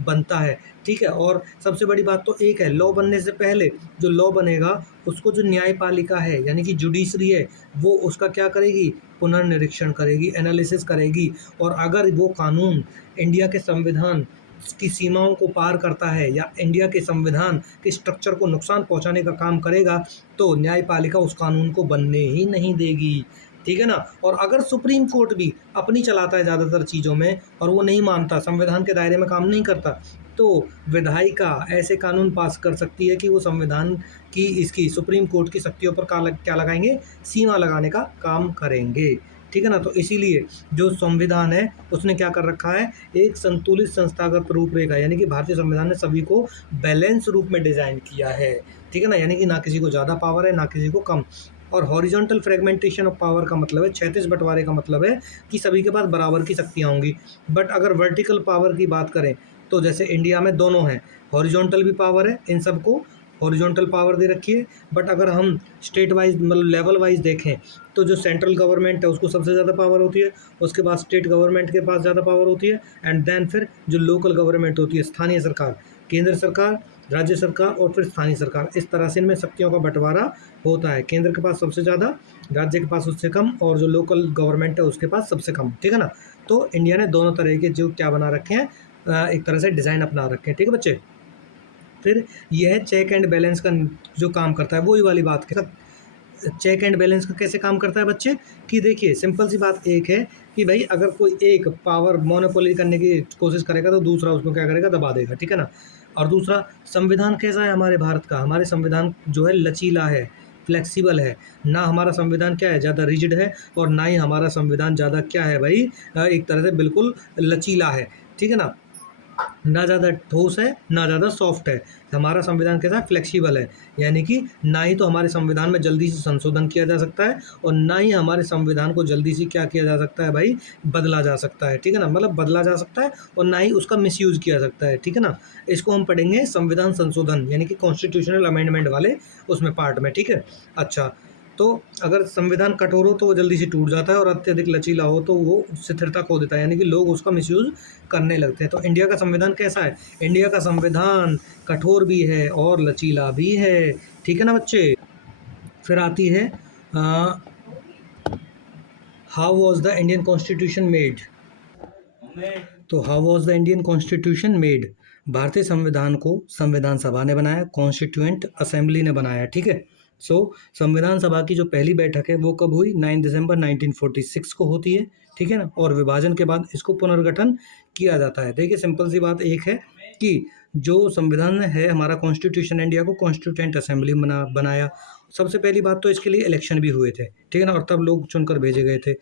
बनता है, ठीक है। और सबसे बड़ी बात तो एक है, लॉ बनने से पहले जो लॉ बनेगा उसको जो न्यायपालिका है यानी कि जुडिशरी है, वो उसका क्या करेगी, पुनर्निरीक्षण करेगी, एनालिसिस करेगी। और अगर वो कानून इंडिया के संविधान की सीमाओं को पार करता है या इंडिया के संविधान के स्ट्रक्चर को नुकसान पहुंचाने का काम करेगा, तो न्यायपालिका उस कानून को बनने ही नहीं देगी, ठीक है ना। और अगर सुप्रीम कोर्ट भी अपनी चलाता है ज़्यादातर चीज़ों में, और वो नहीं मानता, संविधान के दायरे में काम नहीं करता, तो विधायिका ऐसे कानून पास कर सकती है कि वो संविधान की, इसकी सुप्रीम कोर्ट की शक्तियों पर क्या लगाएंगे, सीमा लगाने का काम करेंगे, ठीक है ना। तो इसीलिए जो संविधान है उसने क्या कर रखा है, एक संतुलित संस्थागत रूपरेखा, यानी कि भारतीय संविधान ने सभी को बैलेंस रूप में डिजाइन किया है, ठीक है ना। यानी कि ना किसी को ज़्यादा पावर है ना किसी को कम। और हॉरिजॉन्टल फ्रेगमेंटेशन ऑफ पावर का मतलब है, क्षैतिज बंटवारे का मतलब है कि सभी के पास बराबर की शक्तियाँ होंगी। बट अगर वर्टिकल पावर की बात करें तो जैसे इंडिया में दोनों हैं, हॉरिजॉन्टल भी पावर है, इन सबको हॉरिजॉन्टल पावर दे रखी है। बट अगर हम स्टेट वाइज मतलब लेवल वाइज देखें तो जो सेंट्रल गवर्नमेंट है उसको सबसे ज़्यादा पावर होती है, उसके बाद स्टेट गवर्नमेंट के पास ज़्यादा पावर होती है, एंड देन फिर जो लोकल गवर्नमेंट होती है, स्थानीय सरकार, केंद्र सरकार, राज्य सरकार और फिर स्थानीय सरकार, इस तरह से इनमें शक्तियों का बंटवारा होता है। केंद्र के पास सबसे ज़्यादा, राज्य के पास उससे कम, और जो लोकल गवर्नमेंट है उसके पास सबसे कम, ठीक है ना। तो इंडिया ने दोनों तरह के जो क्या बना रखे हैं, एक तरह से डिज़ाइन अपना रखे हैं, ठीक है बच्चे। फिर यह चेक एंड बैलेंस का जो काम करता है, वही वाली बात के चेक एंड बैलेंस का कैसे काम करता है बच्चे, कि देखिए सिंपल सी बात एक है कि भाई अगर कोई एक पावर मोनोपोली करने की कोशिश करेगा तो दूसरा उसको क्या करेगा, दबा देगा, ठीक है ना। और दूसरा, संविधान कैसा है हमारे भारत का, हमारे संविधान जो है लचीला है, फ्लेक्सिबल है ना। हमारा संविधान क्या है, ज़्यादा रिजिड है, और ना ही हमारा संविधान ज़्यादा क्या है भाई, एक तरह से बिल्कुल लचीला है, ठीक है ना। ना ज़्यादा ठोस है ना ज़्यादा सॉफ्ट है। हमारा संविधान कैसा है, फ्लेक्सिबल है, यानी कि ना ही तो हमारे संविधान में जल्दी से संशोधन किया जा सकता है और ना ही हमारे संविधान को जल्दी से क्या किया जा सकता है भाई, बदला जा सकता है, ठीक है ना, मतलब बदला जा सकता है और ना ही उसका मिसयूज़ किया सकता है, ठीक है ना। इसको हम पढ़ेंगे संविधान संशोधन यानी कि कॉन्स्टिट्यूशनल अमेंडमेंट वाले उसमें पार्ट में, ठीक है। अच्छा, तो अगर संविधान कठोर हो तो वो जल्दी से टूट जाता है और अत्यधिक लचीला हो तो वो स्थिरता खो देता है, यानी कि लोग उसका मिसयूज़ करने लगते हैं। तो इंडिया का संविधान कैसा है? इंडिया का संविधान कठोर भी है और लचीला भी है, ठीक है ना बच्चे। फिर आती है how was the Indian constitution made. तो how was the Indian constitution made, भारतीय संविधान को संविधान सभा ने बनाया, कॉन्स्टिट्यूएंट असेंबली ने बनाया, ठीक है। सो संविधान सभा की जो पहली बैठक है वो कब हुई, 9 दिसंबर 1946 को होती है, ठीक है ना। और विभाजन के बाद इसको पुनर्गठन किया जाता है। देखिए सिंपल सी बात एक है कि जो संविधान है हमारा कॉन्स्टिट्यूशन इंडिया को कॉन्स्टिट्यूएंट असेंबली बनाया। सबसे पहली बात तो इसके लिए इलेक्शन भी हुए थे, ठीक है ना, और तब लोग चुनकर भेजे गए थे।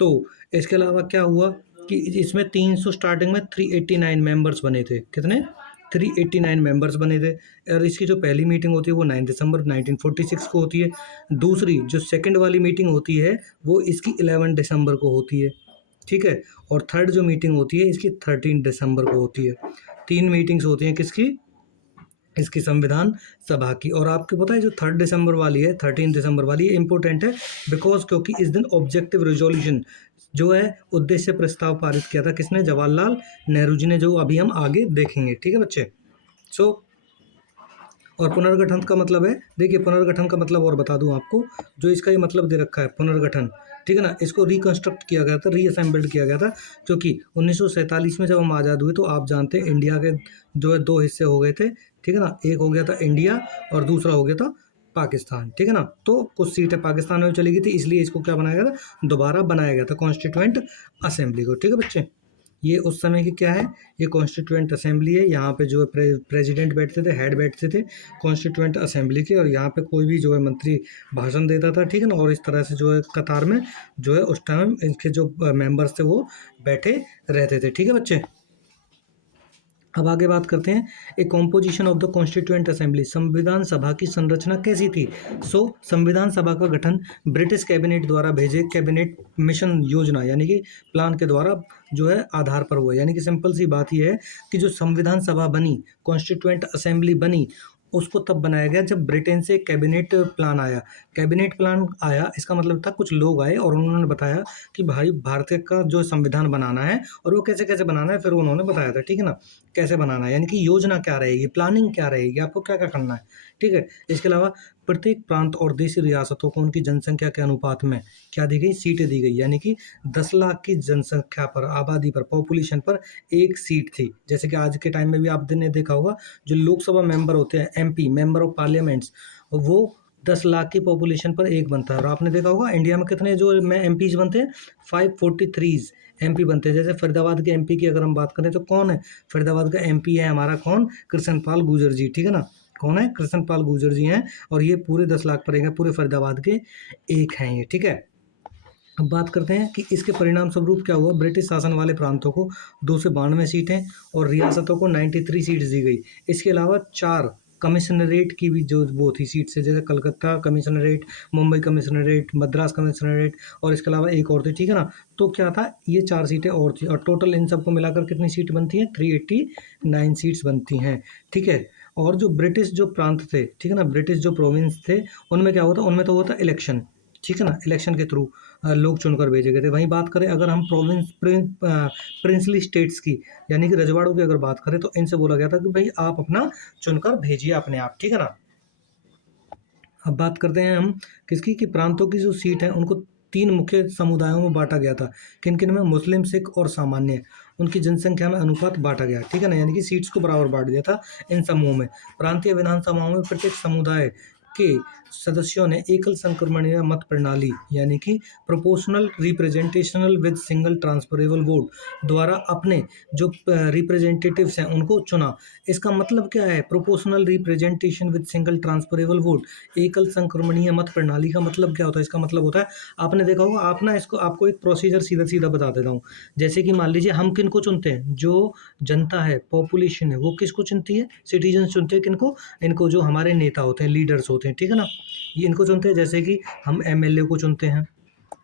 तो इसके अलावा क्या हुआ कि इसमें 300 स्टार्टिंग में 389 मेंबर्स बने थे। कितने? 389 मेंबर्स बने थे। और इसकी जो पहली मीटिंग होती है वो 9 दिसंबर 1946 को होती है। दूसरी जो सेकंड वाली मीटिंग होती है वो इसकी 11 दिसंबर को होती है, ठीक है। और थर्ड जो मीटिंग होती है इसकी 13 दिसंबर को होती है। 3 मीटिंग्स होती हैं किसकी, इसकी संविधान सभा की। और आपको पता है जो 3 दिसंबर वाली है, 13 दिसंबर वाली, ये इंपॉर्टेंट है बिकॉज क्योंकि इस दिन ऑब्जेक्टिव रिजोल्यूशन जो है उद्देश्य प्रस्ताव पारित किया था किसने, जवाहरलाल नेहरू जी ने, जो अभी हम आगे देखेंगे, ठीक है बच्चे। सो और पुनर्गठन का मतलब है, देखिए पुनर्गठन का मतलब और बता दूं आपको, जो इसका ये मतलब दे रखा है पुनर्गठन, ठीक है ना, इसको रिकंस्ट्रक्ट किया गया था, रीअसेंबल्ड किया गया था, क्योंकि 1947 में जब हम आज़ाद हुए तो आप जानते हैं इंडिया के जो है 2 हिस्से हो गए थे, ठीक है ना। एक हो गया था इंडिया और दूसरा हो गया था पाकिस्तान, ठीक है ना। तो कुछ सीटें पाकिस्तान में चली गई थी, इसलिए इसको क्या बनाया गया था, दोबारा बनाया गया था कॉन्स्टिट्यूएंट असेंबली को, ठीक है बच्चे। ये उस समय की क्या है, ये कॉन्स्टिट्यूएंट असेंबली है। यहाँ पे जो है प्रेसिडेंट बैठते थे, हेड बैठते थे कॉन्स्टिट्यूएंट असेंबली के, और यहाँ पे कोई भी जो है मंत्री भाषण देता था, ठीक है ना। और इस तरह से जो है कतार में जो है उस टाइम इनके जो मेंबर्स थे वो बैठे रहते थे, ठीक है बच्चे। अब आगे बात करते हैं a composition of the constituent assembly, संविधान सभा की संरचना कैसी थी। संविधान सभा का गठन ब्रिटिश कैबिनेट द्वारा भेजे कैबिनेट मिशन योजना यानी कि प्लान के द्वारा जो है आधार पर हुआ। यानी कि सिंपल सी बात यह है कि जो संविधान सभा बनी, कॉन्स्टिट्यूएंट असेंबली बनी, उसको तब बनाया गया जब ब्रिटेन से कैबिनेट प्लान आया। कैबिनेट प्लान आया इसका मतलब था कुछ लोग आए और उन्होंने बताया कि भाई भारत का जो संविधान बनाना है और वो कैसे कैसे बनाना है, फिर उन्होंने बताया था, ठीक है ना, कैसे बनाना है, यानी कि योजना क्या रहेगी, प्लानिंग क्या रहेगी, आपको क्या क्या करना है, ठीक है। इसके अलावा प्रत्येक प्रांत और देशी रियासतों को उनकी जनसंख्या के अनुपात में क्या दी गई, सीटें दी गई। यानी कि 10 लाख की जनसंख्या पर, आबादी पर, पॉपुलेशन पर एक सीट थी। जैसे कि आज के टाइम में भी आपने देखा होगा जो लोकसभा मेंबर होते हैं, एमपी मेंबर ऑफ पार्लियामेंट्स, वो 10 लाख की पॉपुलेशन पर एक बनता है। और आपने देखा होगा इंडिया में कितने जो में एमपीज बनते हैं, 543 एमपी बनते हैं। जैसे फरीदाबाद के एमपी की अगर हम बात करें तो कौन है, फरीदाबाद का एमपी है हमारा कौन, कृष्णपाल गुर्जर जी, ठीक है ना। कौन है, कृष्णपाल गुर्जर जी हैं, और ये पूरे 10 लाख पर एक है, पूरे फरीदाबाद के एक हैं ये, ठीक है। अब बात करते हैं कि इसके परिणाम स्वरूप क्या हुआ। ब्रिटिश शासन वाले प्रांतों को 292 सीटें और रियासतों को 93 सीट्स दी गई। इसके अलावा 4 कमिश्नरेट की भी जो वो थी सीट से, जैसे Calcutta commissionerate, Mumbai commissionerate, Madras commissionerate, और इसके अलावा एक और थी, ठीक है ना। तो क्या था, ये 4 सीटें और थी, और टोटल इन सबको मिलाकर कितनी सीट बनती हैं, 389 सीट्स बनती हैं, ठीक है। और जो ब्रिटिश जो प्रांत थे, ठीक है ना, ब्रिटिश जो प्रोविंस थे, उनमें क्या होता, उनमें तो होता इलेक्शन, ठीक है ना, इलेक्शन के थ्रू लोग चुनकर भेजे गए थे। वहीं बात करें अगर हम प्रिंसली स्टेट्स की, यानी कि रजवाड़ों की अगर बात करें, तो इनसे बोला गया था कि भाई आप अपना चुनकर भेजिए अपने आप, ठीक है ना। अब बात करते हैं हम किसकी, कि प्रांतों की जो सीट है उनको 3 मुख्य समुदायों में बांटा गया था। किन किन में, मुस्लिम, सिख और सामान्य। उनकी जनसंख्या में अनुपात बांटा गया, ठीक है ना, यानी कि सीट्स को बराबर बांट दिया था इन समूहों में। प्रांतीय विधानसभाओं में प्रत्येक समुदाय के सदस्यों ने एकल संक्रमणीय मत प्रणाली यानी कि proportional representational with single transferable vote द्वारा अपने जो रिप्रेजेंटेटिव्स हैं उनको चुना। इसका मतलब क्या है? Proportional representation with single transferable vote, एकल संक्रमणीय मत प्रणाली का मतलब क्या होता है? इसका मतलब होता है, आपने देखा होगा, आप ना इसको आपको एक प्रोसीजर सीधा सीधा बता देता हूँ। जैसे कि मान लीजिए हम किनको चुनते हैं, जो जनता है, पॉपुलेशन है, वो किसको चुनती है? सिटीजन चुनते हैं किनको? इनको, जो हमारे नेता होते हैं, लीडर्स होते हैं, ठीक है ना, ये इनको चुनते हैं। जैसे कि हम एमएलए को चुनते हैं,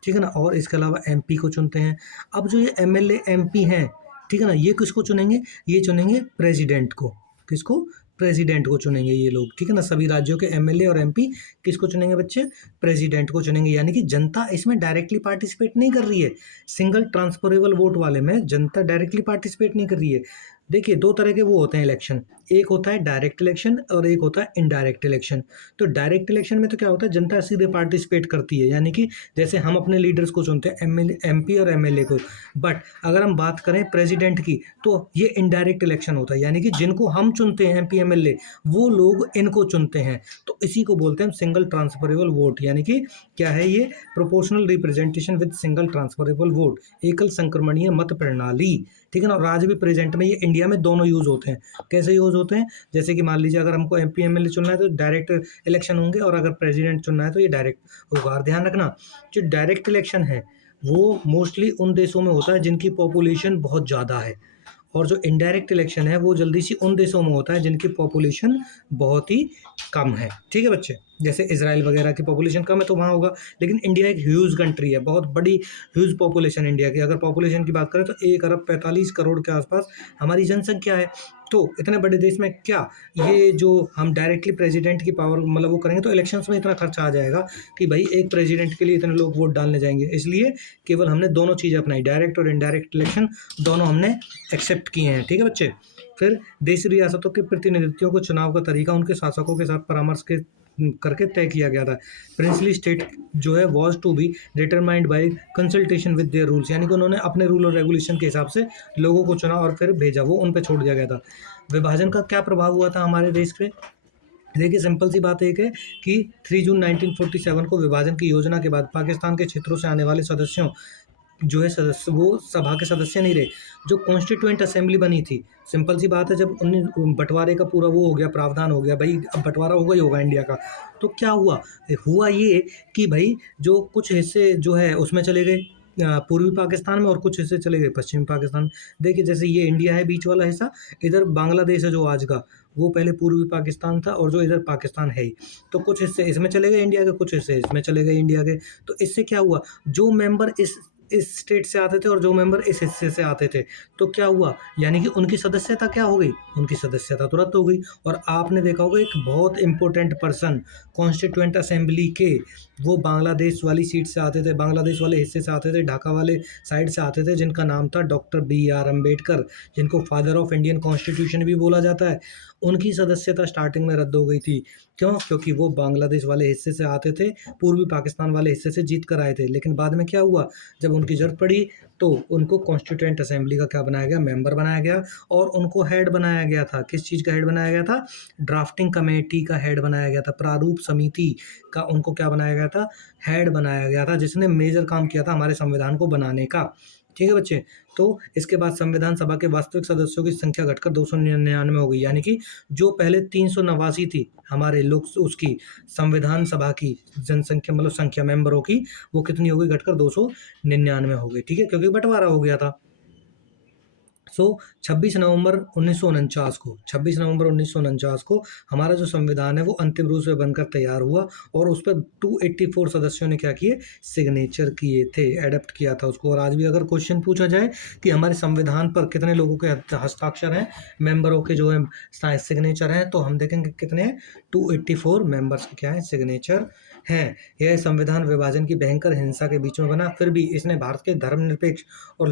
ठीक है ना, और इसके अलावा एमपी को चुनते हैं। अब जो ये एमएलए एमपी हैं, ठीक है ना, ये किसको चुनेंगे? ये चुनेंगे प्रेसिडेंट को। किसको? प्रेसिडेंट को चुनेंगे ये लोग, ठीक है ना। सभी राज्यों के एमएलए और एमपी किसको चुनेंगे बच्चे? प्रेसिडेंट को चुनेंगे। यानी कि जनता इसमें डायरेक्टली पार्टिसिपेट नहीं कर रही है। सिंगल ट्रांसफरेबल वोट वाले में जनता डायरेक्टली पार्टिसिपेट नहीं कर रही है। देखिए, दो तरह के वो होते हैं इलेक्शन, एक होता है डायरेक्ट इलेक्शन और एक होता है इनडायरेक्ट इलेक्शन। तो डायरेक्ट इलेक्शन में तो क्या होता है, जनता सीधे पार्टिसिपेट करती है, यानी कि जैसे हम अपने लीडर्स को चुनते हैं, एमएलए एमपी और एमएलए को। बट अगर हम बात करें प्रेसिडेंट की, तो ये इनडायरेक्ट इलेक्शन होता है, यानी कि जिनको हम चुनते हैं एमपी एमएलए, वो लोग इनको चुनते हैं। तो इसी को बोलते हैं सिंगल ट्रांसफरेबल वोट, यानी कि क्या है ये? Proportional representation with single transferable vote, एकल संक्रमणीय मत प्रणाली, ठीक है ना। और आज भी प्रेजेंट में ये इंडिया में दोनों यूज होते हैं। कैसे यूज होते हैं? जैसे कि मान लीजिए, अगर हमको एमपी एमएलए चुनना है तो डायरेक्ट इलेक्शन होंगे, और अगर प्रेसिडेंट चुनना है तो ये डायरेक्ट होगा। और ध्यान रखना, जो डायरेक्ट इलेक्शन है वो मोस्टली उन देशों में होता है जिनकी पॉपुलेशन बहुत ज़्यादा है, और जो इनडायरेक्ट इलेक्शन है वो जल्दी सी उन देशों में होता है जिनकी पॉपुलेशन बहुत ही कम है, ठीक है बच्चे। जैसे इजराइल वगैरह की पॉपुलेशन कम है तो वहाँ होगा, लेकिन इंडिया एक ह्यूज कंट्री है, बहुत बड़ी ह्यूज पॉपुलेशन इंडिया की। अगर पॉपुलेशन की बात करें तो 1 अरब 45 करोड़ के आसपास हमारी जनसंख्या है। तो इतने बड़े देश में क्या ये जो हम डायरेक्टली प्रेसिडेंट की पावर मतलब वो करेंगे, तो इलेक्शंस में इतना खर्चा आ जाएगा कि भाई एक प्रेसिडेंट के लिए इतने लोग वोट डालने जाएंगे। इसलिए केवल हमने दोनों चीज़ें अपनाई, डायरेक्ट और इनडायरेक्ट इलेक्शन दोनों हमने एक्सेप्ट किए हैं, ठीक है बच्चे। फिर देश रियासतों के प्रतिनिधित्वों को चुनाव का तरीका उनके शासकों के साथ परामर्श के करके तय किया गया था। प्रिंसली स्टेट जो है was to be determined by consultation with their rules, यानी कि उन्होंने अपने रूल और रेगुलेशन के हिसाब से लोगों को चुना और फिर भेजा, वो उन पे छोड़ दिया गया था। विभाजन का क्या प्रभाव हुआ था हमारे देश पे? देखिए, सिंपल सी बात एक है कि 3 जून 1947 को विभाजन की योजना के बाद पाकिस्तान के क्षेत्रों से आने वाले सदस्यों जो है सदस्य, वो सभा के सदस्य नहीं रहे। जो कॉन्स्टिट्यूएंट असेंबली बनी थी, सिंपल सी बात है, जब बंटवारे का पूरा वो हो गया, प्रावधान हो गया, भाई अब बंटवारा होगा ही होगा इंडिया का, तो क्या हुआ? हुआ ये कि भाई जो कुछ हिस्से जो है उसमें चले गए पूर्वी पाकिस्तान में, और कुछ हिस्से चले गए पश्चिमी पाकिस्तान। देखिए, जैसे ये इंडिया है बीच वाला हिस्सा, इधर बांग्लादेश है जो आज का, वो पहले पूर्वी पाकिस्तान था, और जो इधर पाकिस्तान है ही। तो कुछ हिस्से इसमें चले गए इंडिया के, कुछ हिस्से इसमें चले गए इंडिया के। तो इससे क्या हुआ, जो मेंबर इस स्टेट से आते थे और जो मेंबर इस हिस्से से आते थे, तो क्या हुआ, यानी कि उनकी सदस्यता क्या हो गई? उनकी सदस्यता तो रद्द हो गई। और आपने देखा होगा एक बहुत इंपॉर्टेंट पर्सन कॉन्स्टिट्यूएंट असेंबली के, वो बांग्लादेश वाली सीट से आते थे, बांग्लादेश वाले हिस्से से आते थे, ढाका वाले साइड से आते थे, जिनका नाम था डॉक्टर BR अम्बेडकर, जिनको फादर ऑफ इंडियन कॉन्स्टिट्यूशन भी बोला जाता है। उनकी सदस्यता स्टार्टिंग में रद्द हो गई थी। क्यों? क्योंकि वो बांग्लादेश वाले हिस्से से आते थे, पूर्वी पाकिस्तान वाले हिस्से से जीत कर आए थे। लेकिन बाद में क्या हुआ, जब उनकी जरूरत पड़ी तो उनको कॉन्स्टिट्यूएंट असेंबली का क्या बनाया गया? मेंबर बनाया गया, और उनको हेड बनाया गया था। किस चीज़ का हेड बनाया गया था? ड्राफ्टिंग कमेटी का हेड बनाया गया था, प्रारूप समिति का उनको क्या बनाया गया था? हेड बनाया गया था, जिसने मेजर काम किया था हमारे संविधान को बनाने का, ठीक है बच्चे। तो इसके बाद संविधान सभा के वास्तविक सदस्यों की संख्या घटकर 299 हो गई, यानी कि जो पहले 389 थी हमारे लोग, उसकी संविधान सभा की जनसंख्या मतलब संख्या मेंबरों की, वो कितनी हो गई? घटकर 299 हो गई, ठीक है, क्योंकि बंटवारा हो गया था। 26 नवंबर 1949 को 26 नवंबर 1949 को हमारा जो संविधान है वो अंतिम रूप से बनकर तैयार हुआ, और उस पर 284 सदस्यों ने क्या किए? सिग्नेचर किए थे, एडप्ट किया था उसको। और आज भी अगर क्वेश्चन पूछा जाए कि हमारे संविधान पर कितने लोगों के हस्ताक्षर हैं, मेंबरों के जो है सिग्नेचर हैं, तो हम देखेंगे कितने हैं? 284 मेंबर्स के क्या है? सिग्नेचर हैं। यह संविधान विभाजन की भयंकर हिंसा के बीच में बना, फिर भी इसने भारत के धर्मनिरपेक्ष और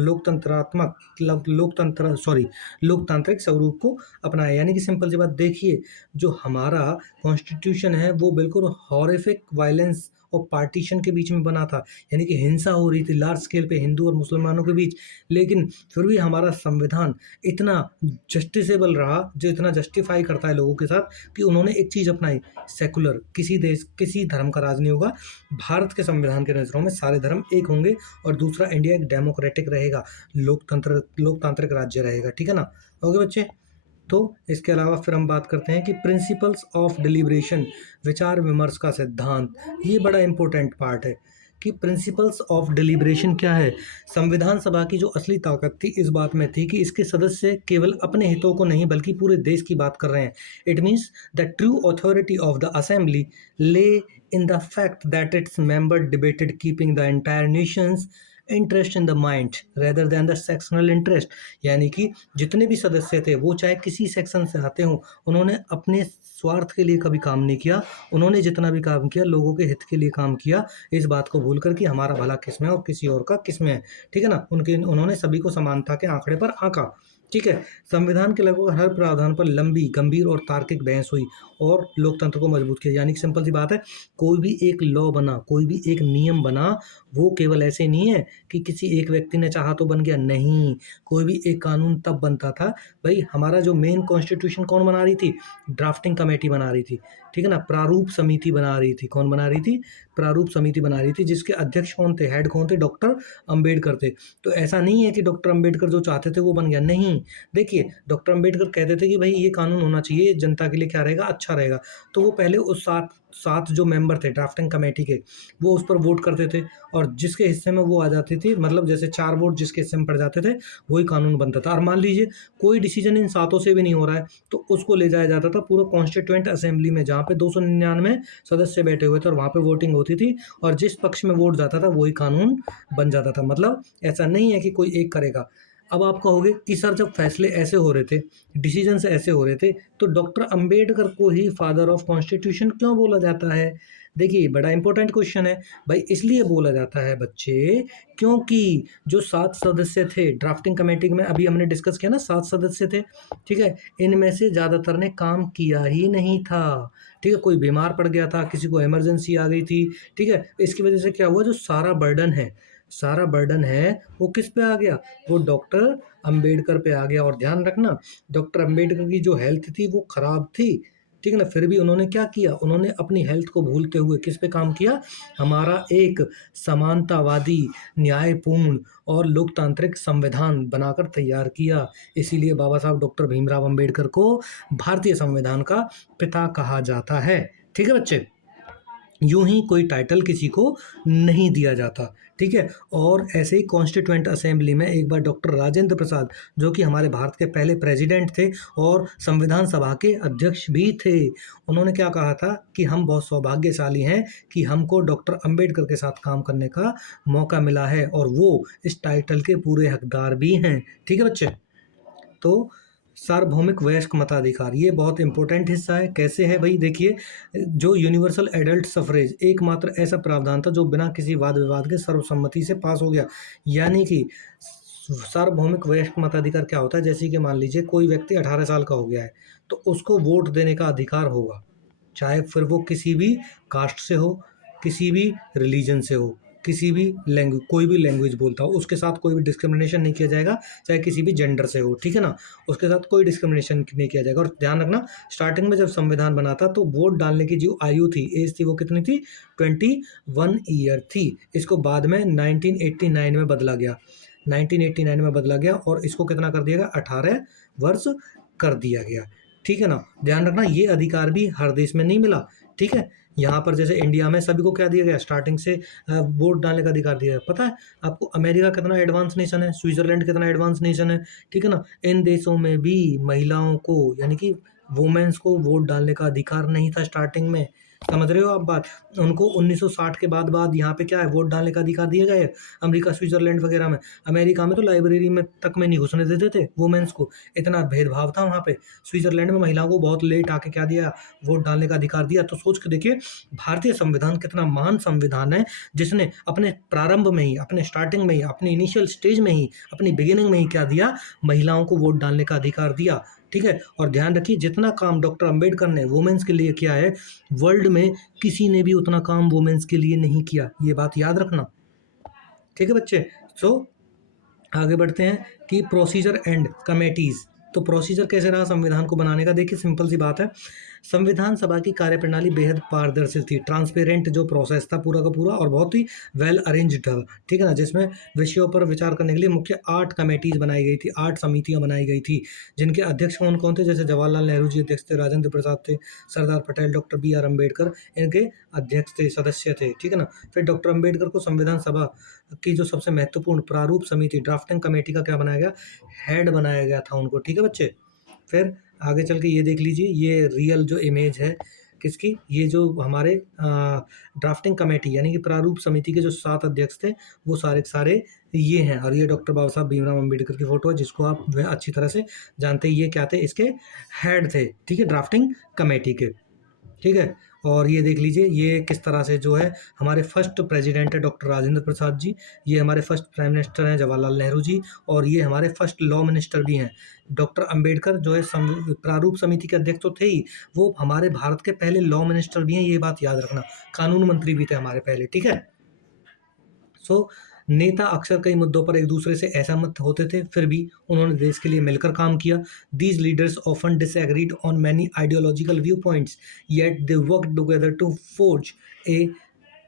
लोकतांत्रिक स्वरूप को अपनाया। यानी कि सिंपल सी बात, देखिए, जो हमारा कॉन्स्टिट्यूशन है वो बिल्कुल हॉरिफिक वायलेंस और पार्टीशन के बीच में बना था, यानी कि हिंसा हो रही थी लार्ज स्केल पे हिंदू और मुसलमानों के बीच, लेकिन फिर भी हमारा संविधान इतना जस्टिसेबल रहा, जो इतना जस्टिफाई करता है लोगों के साथ, कि उन्होंने एक चीज़ अपनाई, सेकुलर, किसी देश किसी धर्म का राज नहीं होगा, भारत के संविधान के नज़रों में सारे धर्म एक होंगे, और दूसरा इंडिया एक डेमोक्रेटिक रहेगा, लोकतांत्रिक राज्य रहेगा, ठीक है ना। ओके बच्चे, तो इसके अलावा फिर हम बात करते हैं कि प्रिंसिपल्स ऑफ डिलीब्रेशन, विचार विमर्श का सिद्धांत, ये बड़ा इंपॉर्टेंट पार्ट है कि प्रिंसिपल्स ऑफ डिलीब्रेशन क्या है। संविधान सभा की जो असली ताकत थी इस बात में थी कि इसके सदस्य केवल अपने हितों को नहीं बल्कि पूरे देश की बात कर रहे हैं। It means the true authority of the assembly lay in the fact that its member debated keeping the entire nation's interest in the mind rather than the sectional interest, यानी कि जितने भी सदस्य थे वो चाहे किसी सेक्शन से आते हों, उन्होंने अपने स्वार्थ के लिए कभी काम नहीं किया, उन्होंने जितना भी काम किया लोगों के हित के लिए काम किया, इस बात को भूलकर कि हमारा भला किस में और किसी और का किस में है, ठीक है ना। उन्होंने सभी को समानता के आंकड़े पर आंका, ठीक है। संविधान के लगभग हर प्रावधान पर लंबी, गंभीर और तार्किक बहस हुई और लोकतंत्र को मजबूत किया, यानी कि सिंपल सी बात है, कोई भी एक लॉ बना, कोई भी एक नियम बना, वो केवल ऐसे नहीं है कि किसी एक व्यक्ति ने चाहा तो बन गया, नहीं। कोई भी एक कानून तब बनता था, भाई हमारा जो मेन कॉन्स्टिट्यूशन कौन बना रही थी, ड्राफ्टिंग कमेटी बना रही थी, ठीक है ना, प्रारूप समिति बना रही थी, कौन बना रही थी, प्रारूप समिति बना रही थी, जिसके अध्यक्ष कौन थे, हेड कौन थे, डॉक्टर अंबेडकर थे। तो ऐसा नहीं है कि डॉक्टर अंबेडकर जो चाहते थे वो बन गया, नहीं। देखिए, डॉक्टर अंबेडकर कहते थे कि भाई ये कानून होना चाहिए, जनता के लिए क्या रहेगा, अच्छा रहेगा, तो वो पहले उस सात सात जो मेंबर थे ड्राफ्टिंग कमेटी के, वो उस पर वोट करते थे, और जिसके हिस्से में वो आ जाती थी, मतलब जैसे 4 वोट जिसके हिस्से में पड़ जाते थे, वही कानून बनता था। और मान लीजिए कोई डिसीजन इन सातों से भी नहीं हो रहा है, तो उसको ले जाया जाता था पूरा कॉन्स्टिट्यूएंट असेंबली में, जहाँ पे 299 सदस्य बैठे हुए थे, और वहाँ पे वोटिंग होती थी, और जिस पक्ष में वोट जाता था वही कानून बन जाता था। मतलब ऐसा नहीं है कि कोई एक करेगा। अब आप कहोगे कि सर जब फैसले ऐसे हो रहे थे, डिसीजन ऐसे हो रहे थे, तो डॉक्टर अंबेडकर को ही फादर ऑफ कॉन्स्टिट्यूशन क्यों बोला जाता है। देखिए, बड़ा इंपॉर्टेंट क्वेश्चन है भाई, इसलिए बोला जाता है बच्चे, क्योंकि जो 7 सदस्य थे ड्राफ्टिंग कमेटी में, अभी हमने डिस्कस किया ना, 7 सदस्य थे, ठीक है, इनमें से ज़्यादातर ने काम किया ही नहीं था, ठीक है, कोई बीमार पड़ गया था, किसी को इमरजेंसी आ गई थी, ठीक है, इसकी वजह से क्या हुआ, जो सारा बर्डन है वो किस पे आ गया, वो डॉक्टर अंबेडकर पे आ गया। और ध्यान रखना, डॉक्टर अंबेडकर की जो हेल्थ थी वो खराब थी, ठीक है ना, फिर भी उन्होंने क्या किया, उन्होंने अपनी हेल्थ को भूलते हुए किस पे काम किया, हमारा एक समानतावादी, न्यायपूर्ण और लोकतांत्रिक संविधान बनाकर तैयार किया। इसीलिए बाबा साहब डॉक्टर भीमराव अंबेडकर को भारतीय संविधान का पिता कहा जाता है, ठीक है बच्चे। यूं ही कोई टाइटल किसी को नहीं दिया जाता, ठीक है। और ऐसे ही कॉन्स्टिट्यूएंट असेंबली में एक बार डॉक्टर राजेंद्र प्रसाद, जो कि हमारे भारत के पहले प्रेसिडेंट थे और संविधान सभा के अध्यक्ष भी थे, उन्होंने क्या कहा था कि हम बहुत सौभाग्यशाली हैं कि हमको डॉक्टर अंबेडकर के साथ काम करने का मौका मिला है, और वो इस टाइटल के पूरे हकदार भी हैं, ठीक है बच्चे। तो सार्वभौमिक वयस्क मताधिकार, ये बहुत इंपॉर्टेंट हिस्सा है। कैसे है भाई, देखिए, जो यूनिवर्सल एडल्ट सफरेज एकमात्र ऐसा प्रावधान था जो बिना किसी वाद विवाद के सर्वसम्मति से पास हो गया। यानी कि सार्वभौमिक वयस्क मताधिकार क्या होता है, जैसे कि मान लीजिए कोई व्यक्ति 18 साल का हो गया है, तो उसको वोट देने का अधिकार होगा, चाहे फिर वो किसी भी कास्ट से हो, किसी भी रिलीजन से हो, किसी भी लैंग्वेज, कोई भी लैंग्वेज बोलता हो, उसके साथ कोई भी डिस्क्रिमिनेशन नहीं किया जाएगा, चाहे किसी भी जेंडर से हो, ठीक है ना, उसके साथ कोई डिस्क्रिमिनेशन नहीं किया जाएगा। और ध्यान रखना, स्टार्टिंग में जब संविधान बना था तो वोट डालने की जो आयु थी, एज थी, वो कितनी थी, 21 ईयर थी। इसको बाद में 1989 में बदला गया, 1989 में बदला गया, और इसको कितना कर दिया गया, 18 वर्ष कर दिया गया, ठीक है ना। ध्यान रखना, ये अधिकार भी हर देश में नहीं मिला, ठीक है। यहाँ पर जैसे इंडिया में सभी को क्या दिया गया, स्टार्टिंग से वोट डालने का अधिकार दिया गया। पता है आपको अमेरिका कितना एडवांस नेशन है, स्विट्जरलैंड कितना एडवांस नेशन है, ठीक है ना। इन देशों में भी महिलाओं को, यानी कि वुमेन्स को वोट डालने का अधिकार नहीं था स्टार्टिंग में, समझ रहे हो आप बात। उनको 1960 के बाद यहाँ पे क्या है, वोट डालने का अधिकार दिया गया है, अमेरिका, स्विट्जरलैंड वगैरह में। अमेरिका में तो लाइब्रेरी में तक में नहीं घुसने देते थे वुमेन्स को, इतना भेदभाव था वहाँ पे। स्विट्जरलैंड में महिलाओं को बहुत लेट आके क्या दिया, वोट डालने का अधिकार दिया। तो सोच के देखिए, भारतीय संविधान कितना महान संविधान है, जिसने अपने प्रारंभ में ही, अपने स्टार्टिंग में ही, अपने इनिशियल स्टेज में ही, अपनी बिगिनिंग में ही क्या दिया, महिलाओं को वोट डालने का अधिकार दिया, ठीक है। और ध्यान रखिए जितना काम डॉक्टर अंबेडकर ने वुमेन्स के लिए किया है, वर्ल्ड में किसी ने भी उतना काम वुमेन्स के लिए नहीं किया, ये बात याद रखना। ठीक है बच्चे। सो आगे बढ़ते हैं कि प्रोसीजर एंड कमेटीज। तो प्रोसीजर कैसे रहा संविधान को बनाने का, देखिए सिंपल सी बात है, संविधान सभा की कार्यप्रणाली बेहद पारदर्शी थी, ट्रांसपेरेंट जो प्रोसेस था पूरा का पूरा, और बहुत ही वेल अरेंज्ड था, ठीक है ना, जिसमें विषयों पर विचार करने के लिए मुख्य 8 कमेटीज बनाई गई थी, 8 समितियां बनाई गई थी, जिनके अध्यक्ष कौन कौन थे, जैसे जवाहरलाल नेहरू जी अध्यक्ष थे, राजेंद्र प्रसाद थे, सरदार पटेल, डॉक्टर BR अम्बेडकर इनके अध्यक्ष थे, सदस्य थे, ठीक है ना। फिर डॉक्टर अम्बेडकर को संविधान सभा की जो सबसे महत्वपूर्ण प्रारूप समिति ड्राफ्टिंग कमेटी का क्या बनाया गया, हेड बनाया गया था उनको, ठीक है बच्चे। फिर आगे चल के ये देख लीजिए, ये रियल जो इमेज है किसकी, ये जो हमारे ड्राफ्टिंग कमेटी यानी कि प्रारूप समिति के जो 7 अध्यक्ष थे वो सारे के सारे ये हैं, और ये डॉक्टर बाबा साहब भीमराव अम्बेडकर की फोटो है, जिसको आप अच्छी तरह से जानते हैं, ये क्या थे, इसके हेड थे, ठीक है, ड्राफ्टिंग कमेटी के, ठीक है। और ये देख लीजिए ये किस तरह से जो है हमारे फर्स्ट प्रेसिडेंट है डॉक्टर राजेंद्र प्रसाद जी, ये हमारे फर्स्ट प्राइम मिनिस्टर हैं जवाहरलाल नेहरू जी, और ये हमारे फर्स्ट लॉ मिनिस्टर भी हैं डॉक्टर अंबेडकर, जो है प्रारूप समिति के अध्यक्ष तो थे ही, वो हमारे भारत के पहले लॉ मिनिस्टर भी हैं, ये बात याद रखना, कानून मंत्री भी थे हमारे पहले, ठीक है। सो नेता अक्सर कई मुद्दों पर एक दूसरे से असहमत होते थे, फिर भी उन्होंने देश के लिए मिलकर काम किया। These leaders often disagreed on many ideological view points, yet they work together to forge a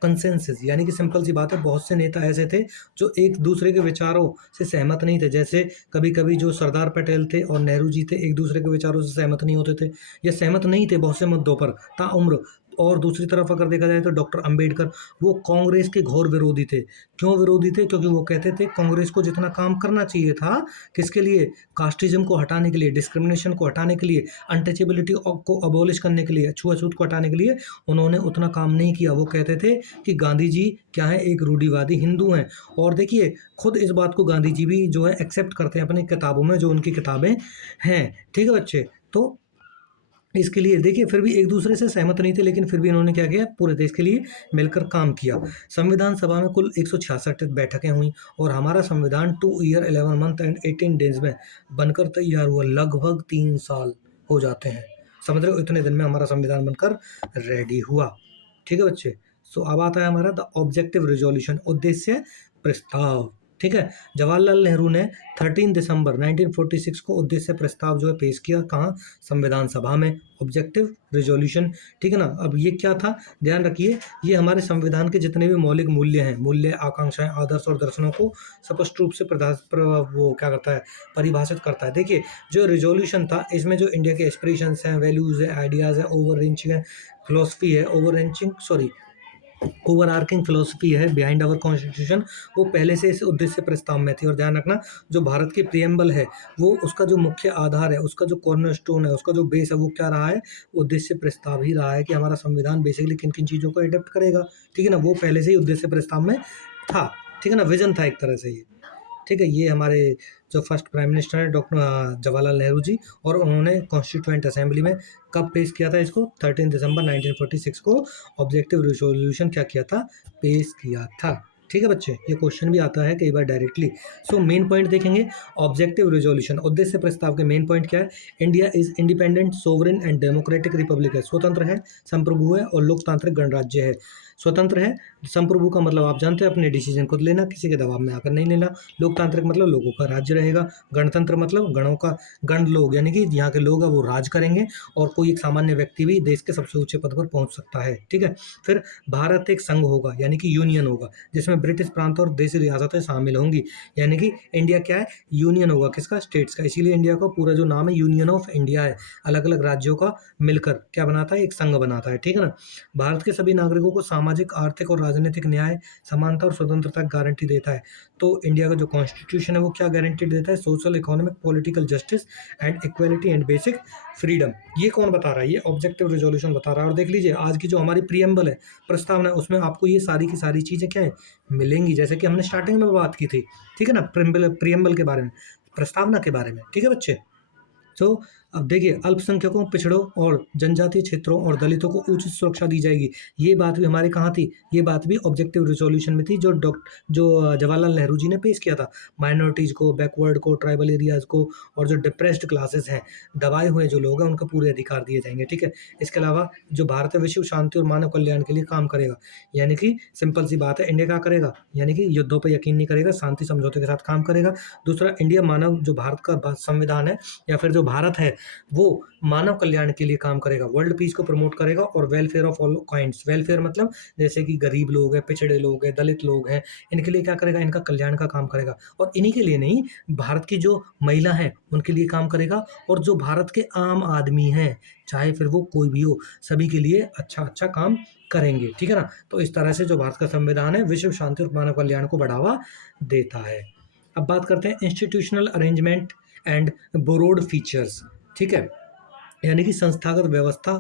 consensus, यानी कि सिंपल सी बात है, बहुत से नेता ऐसे थे जो एक दूसरे के विचारों से सहमत नहीं थे, जैसे कभी कभी जो सरदार पटेल थे और नेहरू जी थे एक दूसरे के विचारों से सहमत नहीं होते थे, या सहमत नहीं थे बहुत से मुद्दों पर ताउम्र। और दूसरी तरफ अगर देखा जाए तो डॉक्टर अंबेडकर वो कांग्रेस के घोर विरोधी थे। क्यों विरोधी थे? क्योंकि वो कहते थे कांग्रेस को जितना काम करना चाहिए था, किसके लिए, कास्टिज्म को हटाने के लिए, डिस्क्रिमिनेशन को हटाने के लिए, अनटचेबिलिटी को अबॉलिश करने के लिए, छुआछूत को हटाने के लिए उन्होंने उतना काम नहीं किया। वो कहते थे कि गांधी जी क्या है, एक रूढ़िवादी हिंदू हैं। और देखिए खुद इस बात को गांधी जी भी जो है एक्सेप्ट करते हैं अपनी किताबों में, जो उनकी किताबें हैं, ठीक है बच्चे। तो इसके लिए देखिए फिर भी एक दूसरे से सहमत नहीं थे, लेकिन फिर भी इन्होंने क्या किया, पूरे देश के लिए मिलकर काम किया। संविधान सभा में कुल 166 बैठकें हुई और हमारा संविधान 2 ईयर 11 मंथ एंड 18 डेज में बनकर तैयार हुआ। लगभग 3 साल हो जाते हैं, समझ रहे हो, इतने दिन में हमारा संविधान बनकर रेडी हुआ, ठीक है बच्चे। सो अब आता है हमारा द ऑब्जेक्टिव रिजोल्यूशन, उद्देश्य प्रस्ताव, ठीक है। जवाहरलाल नेहरू ने 13 दिसंबर 1946 को उद्देश्य प्रस्ताव जो है पेश किया, कहाँ, संविधान सभा में, ऑब्जेक्टिव रिजोल्यूशन, ठीक है ना। अब ये क्या था, ध्यान रखिए, ये हमारे संविधान के जितने भी मौलिक मूल्य हैं, मूल्य, आकांक्षाएं, आदर्श और दर्शनों को स्पष्ट रूप से वो क्या करता है, परिभाषित करता है। देखिए जो रिजोल्यूशन था इसमें जो इंडिया के एस्पिरेशंस हैं, वैल्यूज़ हैं, आइडियाज़ हैं, ओवररेंचिंग है फिलोसफी है, ओवर आर्किंग फिलोसफी है बिहाइंड आवर कॉन्स्टिट्यूशन, वो पहले से इस उद्देश्य प्रस्ताव में थी। और ध्यान रखना जो भारत की प्रियम्बल है वो उसका जो मुख्य आधार है, उसका जो कॉर्नरस्टोन है, उसका जो बेस है, वो क्या रहा है, उद्देश्य प्रस्ताव ही रहा है कि हमारा संविधान बेसिकली किन किन चीज़ों को एडेप्ट करेगा, ठीक है ना। वो पहले से ही उद्देश्य प्रस्ताव में था, ठीक है ना, विजन था एक तरह से ये, ठीक है। ये हमारे जो फर्स्ट प्राइम मिनिस्टर हैं डॉक्टर जवाहरलाल नेहरू जी, और उन्होंने कॉन्स्टिट्यूएंट असेंबली में कब पेश किया था इसको, 13 दिसंबर 1946 को ऑब्जेक्टिव रिजोल्यूशन क्या किया था, पेश किया था, ठीक है बच्चे। ये क्वेश्चन भी आता है कई बार डायरेक्टली। सो मेन पॉइंट देखेंगे, ऑब्जेक्टिव रिजोल्यूशन, उद्देश्य प्रस्ताव के मेन पॉइंट क्या है, India is independent, sovereign and democratic Republic है, स्वतंत्र है, संप्रभु है और लोकतांत्रिक गणराज्य है। स्वतंत्र है, संप्रभु का मतलब आप जानते हैं अपने डिसीजन खुद लेना, किसी के दबाव में आकर नहीं लेना। लोकतांत्रिक मतलब लोगों का राज्य रहेगा। गणतंत्र मतलब गणों का, गण लोग यानी कि यहाँ के लोग हैं वो राज करेंगे, और कोई एक सामान्य व्यक्ति भी देश के सबसे ऊंचे पद पर पहुंच सकता है, ठीक है। फिर भारत एक संघ होगा यानी कि यूनियन होगा, जिसमें ब्रिटिश प्रांत और देशी रियासतें शामिल होंगी, यानी कि इंडिया क्या है, यूनियन होगा, किसका, स्टेट्स का। इसीलिए इंडिया का पूरा जो नाम है यूनियन ऑफ इंडिया है, अलग अलग राज्यों का मिलकर क्या बनाता है, एक संघ बनाता है, ठीक है ना। भारत के सभी नागरिकों को सामाजिक, आर्थिक और राजनीतिक न्याय, समानता और स्वतंत्रता की गारंटी देता है। तो इंडिया का जो कॉन्स्टिट्यूशन है वो क्या गारंटी देता है, social, economic, political justice and equality and basic freedom. ये कौन बता रहा है, ये ऑब्जेक्टिव रिजोल्यूशन बता रहा है। और देख लीजिए आज की जो हमारी प्रियम्बल है, प्रस्तावना, उसमें आपको ये सारी की सारी चीज़ें क्या है, मिलेंगी, जैसे कि हमने स्टार्टिंग में बात की थी, ठीक है ना, प्रियम्बल के बारे में, प्रस्तावना के बारे में, ठीक है बच्चे। तो अब देखिए, अल्पसंख्यकों, पिछड़ों और जनजातीय क्षेत्रों और दलितों को उचित सुरक्षा दी जाएगी। ये बात भी हमारे कहाँ थी? ये बात भी ऑब्जेक्टिव रिज़ॉल्यूशन में थी, जो जवाहरलाल नेहरू जी ने पेश किया था। माइनॉरिटीज़ को, बैकवर्ड को, ट्राइबल एरियाज़ को और जो डिप्रेस्ड क्लासेस हैं, दबाए हुए जो लोग हैं, उनको पूरे अधिकार दिए जाएँगे, ठीक है? इसके अलावा जो भारत है विश्व शांति और मानव कल्याण के लिए काम करेगा। यानी कि सिंपल सी बात है, इंडिया क्या करेगा? यानी कि युद्धों पे यकीन नहीं करेगा, शांति समझौते के साथ काम करेगा। दूसरा, इंडिया मानव जो भारत का संविधान है या फिर जो भारत है, वो मानव कल्याण के लिए काम करेगा, वर्ल्ड पीस को प्रमोट करेगा और welfare of all kinds. Welfare मतलब जैसे कि गरीब लोग हैं, पिछड़े लोग हैं, दलित लोग हैं, इनके लिए क्या करेगा? इनका कल्याण का काम करेगा। और इन्हीं के लिए नहीं, भारत की जो महिला हैं, उनके लिए काम करेगा और जो भारत के आम आदमी हैं, चाहे फिर वो कोई भी हो, सभी के लिए अच्छा-अच्छा काम करेंगे, ठीक है ना? तो इस तरह से जो भारत का संविधान है, विश्व शांति और मानव कल्याण को बढ़ावा देता है। अब बात करते हैं institutional arrangement and borrowed features, ठीक है? यानी कि संस्थागत व्यवस्था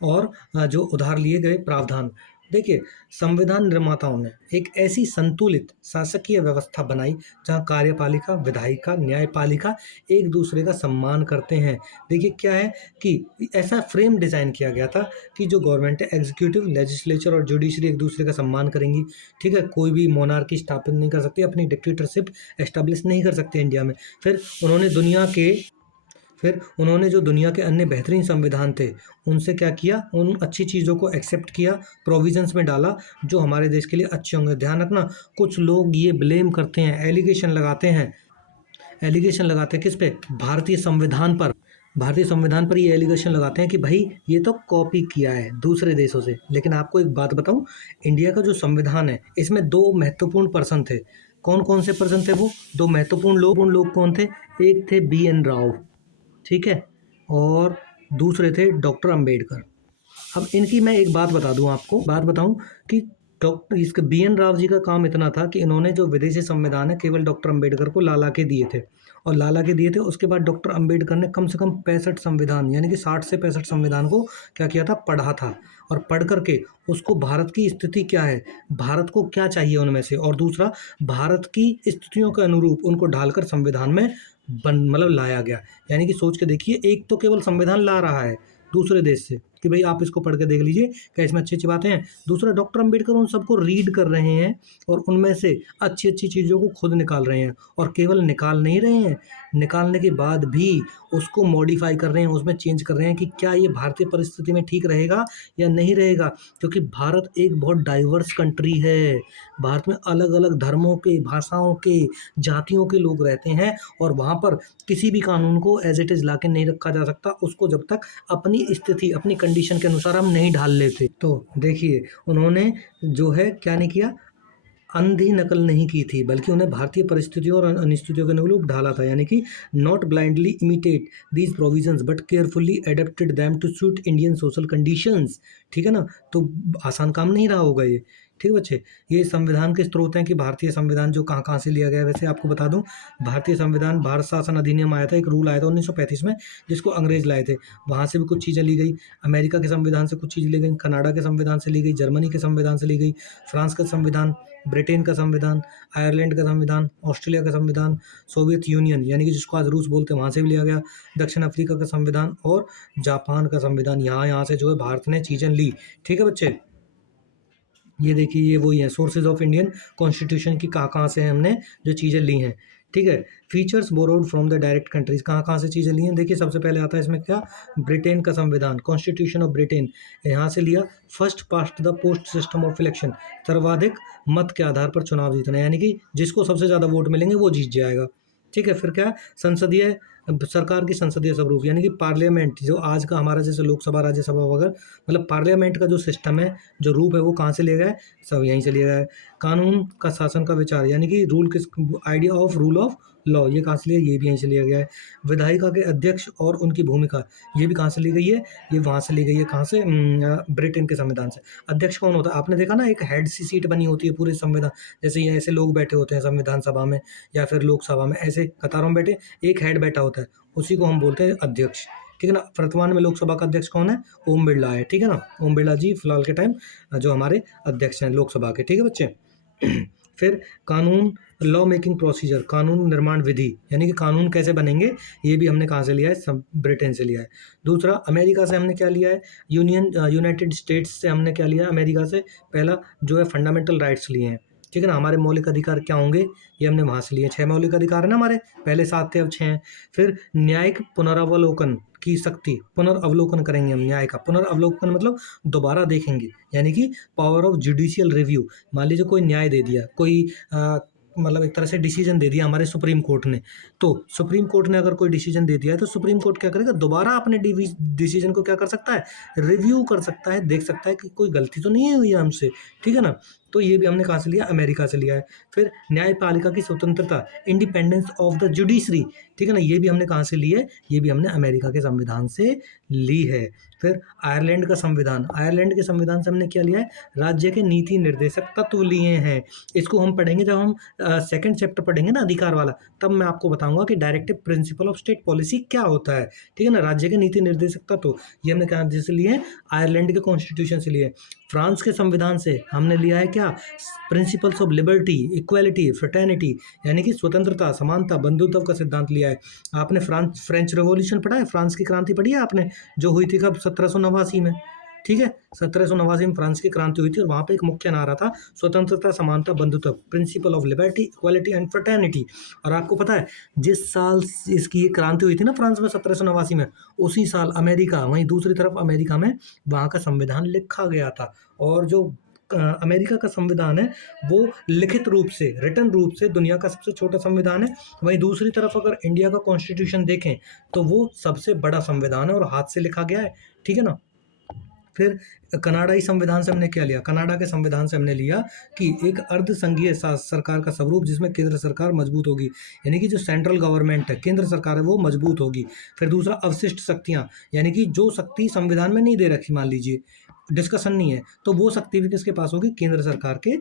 और जो उधार लिए गए प्रावधान। देखिए, संविधान निर्माताओं ने एक ऐसी संतुलित शासकीय व्यवस्था बनाई जहाँ कार्यपालिका, विधायिका, न्यायपालिका एक दूसरे का सम्मान करते हैं। देखिए क्या है कि ऐसा फ्रेम डिज़ाइन किया गया था कि जो गवर्नमेंट है, एग्जीक्यूटिव, लेजिस्लेचर और जुडिशरी एक दूसरे का सम्मान करेंगी, ठीक है? कोई भी मोनार्की स्थापित नहीं कर सकती, अपनी डिक्टेटरशिप एस्टेब्लिश नहीं कर सकते इंडिया में। फिर उन्होंने जो दुनिया के अन्य बेहतरीन संविधान थे, उनसे क्या किया? उन अच्छी चीज़ों को एक्सेप्ट किया, प्रोविजंस में डाला जो हमारे देश के लिए अच्छे होंगे। ध्यान रखना, कुछ लोग ये ब्लेम करते हैं, एलिगेशन लगाते हैं किस पे? भारतीय संविधान पर। भारतीय संविधान पर ये एलिगेशन लगाते हैं कि भाई ये तो कॉपी किया है दूसरे देशों से। लेकिन आपको एक बात बताऊं, इंडिया का जो संविधान है, इसमें दो महत्वपूर्ण पर्सन थे। कौन कौन से पर्सन थे वो? दो महत्वपूर्ण लोग कौन थे? एक थे बी.एन. राव, ठीक है? और दूसरे थे डॉक्टर अंबेडकर। अब इनकी मैं एक बात बता दूं, आपको बात बताऊं कि डॉक्टर इसके बी.एन. राव जी का काम इतना था कि इन्होंने जो विदेशी संविधान है केवल डॉक्टर अंबेडकर को ला के दिए थे, और ला के दिए थे। उसके बाद डॉक्टर अंबेडकर ने कम से कम 65 संविधान, यानी कि 60 से 65 संविधान को क्या किया था? पढ़ा था। और पढ़ करके उसको भारत की स्थिति क्या है, भारत को क्या चाहिए उनमें से, और दूसरा भारत की स्थितियों के अनुरूप उनको ढालकर संविधान में मतलब लाया गया। यानी कि सोच के देखिए, एक तो केवल संविधान ला रहा है दूसरे देश से कि भाई आप इसको पढ़ के देख लीजिए, क्या इसमें अच्छी अच्छी बातें हैं। दूसरा, डॉक्टर अंबेडकर उन सबको रीड कर रहे हैं और उनमें से अच्छी अच्छी चीज़ों को खुद निकाल रहे हैं। और केवल निकाल नहीं रहे हैं, निकालने के बाद भी उसको मॉडिफाई कर रहे हैं, उसमें चेंज कर रहे हैं कि क्या ये भारतीय परिस्थिति में ठीक रहेगा या नहीं रहेगा। क्योंकि भारत एक बहुत डाइवर्स कंट्री है। भारत में अलग अलग धर्मों के, भाषाओं के, जातियों के लोग रहते हैं, और वहाँ पर किसी भी कानून को एज इट इज़ ला के नहीं रखा जा सकता। उसको जब तक अपनी स्थिति, अपनी कंडीशन के अनुसार हम नहीं ढाल लेते। तो देखिए, उन्होंने जो है क्या नहीं किया? अंधी नकल नहीं की थी, बल्कि उन्हें भारतीय परिस्थितियों और अनिश्चितियों के अनुरूप ढाला था। यानी कि not blindly imitate these provisions but carefully adapted them to suit Indian social conditions, ठीक है ना? तो आसान काम नहीं रहा होगा ये, ठीक है बच्चे? ये संविधान के स्रोत हैं कि भारतीय संविधान जो कहाँ कहाँ से लिया गया है। वैसे आपको बता दूं, भारतीय संविधान, भारत शासन अधिनियम आया था, एक रूल आया था 1935 में, जिसको अंग्रेज लाए थे। वहाँ से भी कुछ चीज़ें ली गई, अमेरिका के संविधान से कुछ चीज़ ली गई, कनाडा के संविधान से ली गई, जर्मनी के संविधान से ली गई, फ्रांस का संविधान, ब्रिटेन का संविधान, आयरलैंड का संविधान, ऑस्ट्रेलिया का संविधान, सोवियत यूनियन यानी कि जिसको आज रूस बोलते हैं, वहाँ से भी लिया गया, दक्षिण अफ्रीका का संविधान और जापान का संविधान। यहाँ से जो है भारत ने चीज़ें ली, ठीक है बच्चे? ये देखिए, ये वही है सोर्सेज ऑफ इंडियन कॉन्स्टिट्यूशन की, कहाँ कहाँ से हमने जो चीज़ें ली हैं, ठीक है? Features borrowed from the direct countries, कहाँ कहाँ से चीज़ें ली हैं? देखिए, सबसे पहले आता है इसमें क्या? ब्रिटेन का संविधान, कॉन्स्टिट्यूशन ऑफ ब्रिटेन, यहाँ से लिया। First past the post system of election, सर्वाधिक मत के आधार पर चुनाव जीतना, यानी कि जिसको सबसे ज़्यादा वोट मिलेंगे वो जीत जाएगा, ठीक है? फिर क्या है? संसदीय सरकार की संसदीय स्वरूप, यानी कि पार्लियामेंट, जो आज का हमारा जैसे लोकसभा, राज्यसभा वगैरह, मतलब पार्लियामेंट का जो सिस्टम है, जो रूप है, वो कहाँ से लिया गया है? सब यहीं से लिया गया है। कानून का शासन का विचार, यानी कि रूल किस, idea of rule of law, ये कहाँ से लिया? ये भी यहीं से लिया गया है। विधायिका के अध्यक्ष और उनकी भूमिका, ये भी कहाँ से ली गई है? ये वहाँ से ली गई है। कहाँ से? ब्रिटेन के संविधान से। अध्यक्ष कौन होता है? आपने देखा ना, एक हेड सी सीट बनी होती है पूरे संविधान, जैसे ये ऐसे लोग बैठे होते हैं संविधान सभा में या फिर लोकसभा में, ऐसे कतारों में बैठे, एक हेड बैठा होता है, उसी को हम बोलते हैं अध्यक्ष, ठीक है ना? वर्तमान में लोकसभा का अध्यक्ष कौन है? ओम बिरला है, ठीक है ना? ओम बिरला जी फिलहाल के टाइम जो हमारे अध्यक्ष हैं लोकसभा के, ठीक है बच्चे? फिर कानून, लॉ मेकिंग प्रोसीजर, कानून निर्माण विधि, यानी कि कानून कैसे बनेंगे, ये भी हमने कहाँ से लिया है, सब ब्रिटेन से लिया है। दूसरा, अमेरिका से हमने क्या लिया है, यूनाइटेड स्टेट्स से हमने क्या लिया है, अमेरिका से पहला जो है फंडामेंटल राइट्स लिए हैं, ठीक है ना। हमारे मौलिक अधिकार क्या होंगे, ये हमने वहाँ से लिए। 6 मौलिक अधिकार है ना हमारे, पहले 7 थे अब 6 हैं। फिर न्यायिक पुनरावलोकन की शक्ति, पुनर्अवलोकन करेंगे हम न्याय का। पुनर्अवलोकन मतलब दोबारा देखेंगे, यानी कि पावर ऑफ जुडिशियल रिव्यू। मान लीजिए कोई न्याय दे दिया, कोई मतलब एक तरह से डिसीजन दे दिया हमारे सुप्रीम कोर्ट ने, तो सुप्रीम कोर्ट ने अगर कोई डिसीजन दे दिया है तो सुप्रीम कोर्ट क्या करेगा, दोबारा अपने डिसीजन को क्या कर सकता है, रिव्यू कर सकता है, देख सकता है कि कोई गलती तो नहीं हुई है हमसे, ठीक है ना। तो ये भी हमने कहाँ से लिया, अमेरिका से लिया है। फिर न्यायपालिका की स्वतंत्रता, इंडिपेंडेंस ऑफ द जुडिशरी, ठीक है ना, ये भी हमने कहाँ से ली है, ये भी हमने अमेरिका के संविधान से ली है। फिर आयरलैंड का संविधान, आयरलैंड के संविधान से हमने क्या लिया है, राज्य के नीति निर्देशक तत्व लिए हैं। इसको हम पढ़ेंगे जब हम सेकंड चैप्टर पढ़ेंगे ना अधिकार वाला, तब मैं आपको बताऊंगा कि directive principle of state policy क्या होता है, ठीक है ना। राज्य के नीति निर्देशक तत्व ये हमने कहाँ से लिए हैं, आयरलैंड के कॉन्स्टिट्यूशन से लिए। फ्रांस के संविधान से हमने लिया है क्या, principles of liberty, equality, fraternity, यानी कि स्वतंत्रता, समानता, बंधुत्व का सिद्धांत लिया है। आपने फ्रेंच रेवोल्यूशन पढ़ा है, फ्रांस की क्रांति पढ़ी है आपने, जो हुई थी कब, 1789 में, ठीक है। 1789 में फ्रांस की क्रांति हुई थी और वहाँ पे एक मुख्य नारा था स्वतंत्रता, समानता, बंधुत्व, principle of liberty, equality and fraternity. और आपको पता है जिस साल इसकी ये क्रांति हुई थी ना फ्रांस में 1789 में, उसी साल अमेरिका, वहीं दूसरी तरफ अमेरिका में वहाँ का संविधान लिखा गया था। और जो अमेरिका का संविधान है वो लिखित रूप से, रिटन रूप से दुनिया का सबसे छोटा संविधान है। वहीं दूसरी तरफ अगर इंडिया का कॉन्स्टिट्यूशन देखें तो वो सबसे बड़ा संविधान है और हाथ से लिखा गया है, ठीक है ना। फिर कनाडाई संविधान से हमने क्या लिया, कनाडा के संविधान से हमने लिया कि एक अर्ध संघीय सरकार का स्वरूप जिसमें केंद्र सरकार मजबूत होगी, यानी कि जो सेंट्रल गवर्नमेंट है, केंद्र सरकार है, वो मजबूत होगी। फिर दूसरा, अवशिष्ट शक्तियां, यानी कि जो शक्ति संविधान में नहीं दे रखी, मान लीजिए डिस्कशन नहीं है, तो वो शक्ति भी किसके पास होगी, केंद्र सरकार के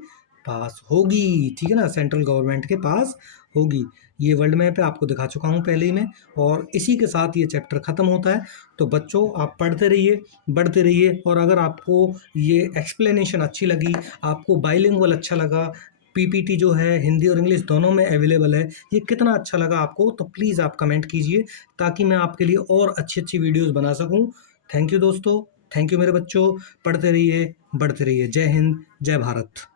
पास होगी, ठीक है ना, सेंट्रल गवर्नमेंट के पास होगी। ये वर्ल्ड मैप है, आपको दिखा चुका हूँ पहले ही मैं, और इसी के साथ ये चैप्टर खत्म होता है। तो बच्चों आप पढ़ते रहिए, बढ़ते रहिए, और अगर आपको ये एक्सप्लेनेशन अच्छी लगी, आपको बाइलिंगुअल अच्छा लगा, पीपीटी जो है हिंदी और इंग्लिश दोनों में अवेलेबल है, ये कितना अच्छा लगा आपको, तो प्लीज़ आप कमेंट कीजिए ताकि मैं आपके लिए और अच्छी अच्छी वीडियोज़ बना सकूँ। थैंक यू दोस्तों, थैंक यू मेरे बच्चों, पढ़ते रहिए, बढ़ते रहिए। जय हिंद, जय भारत।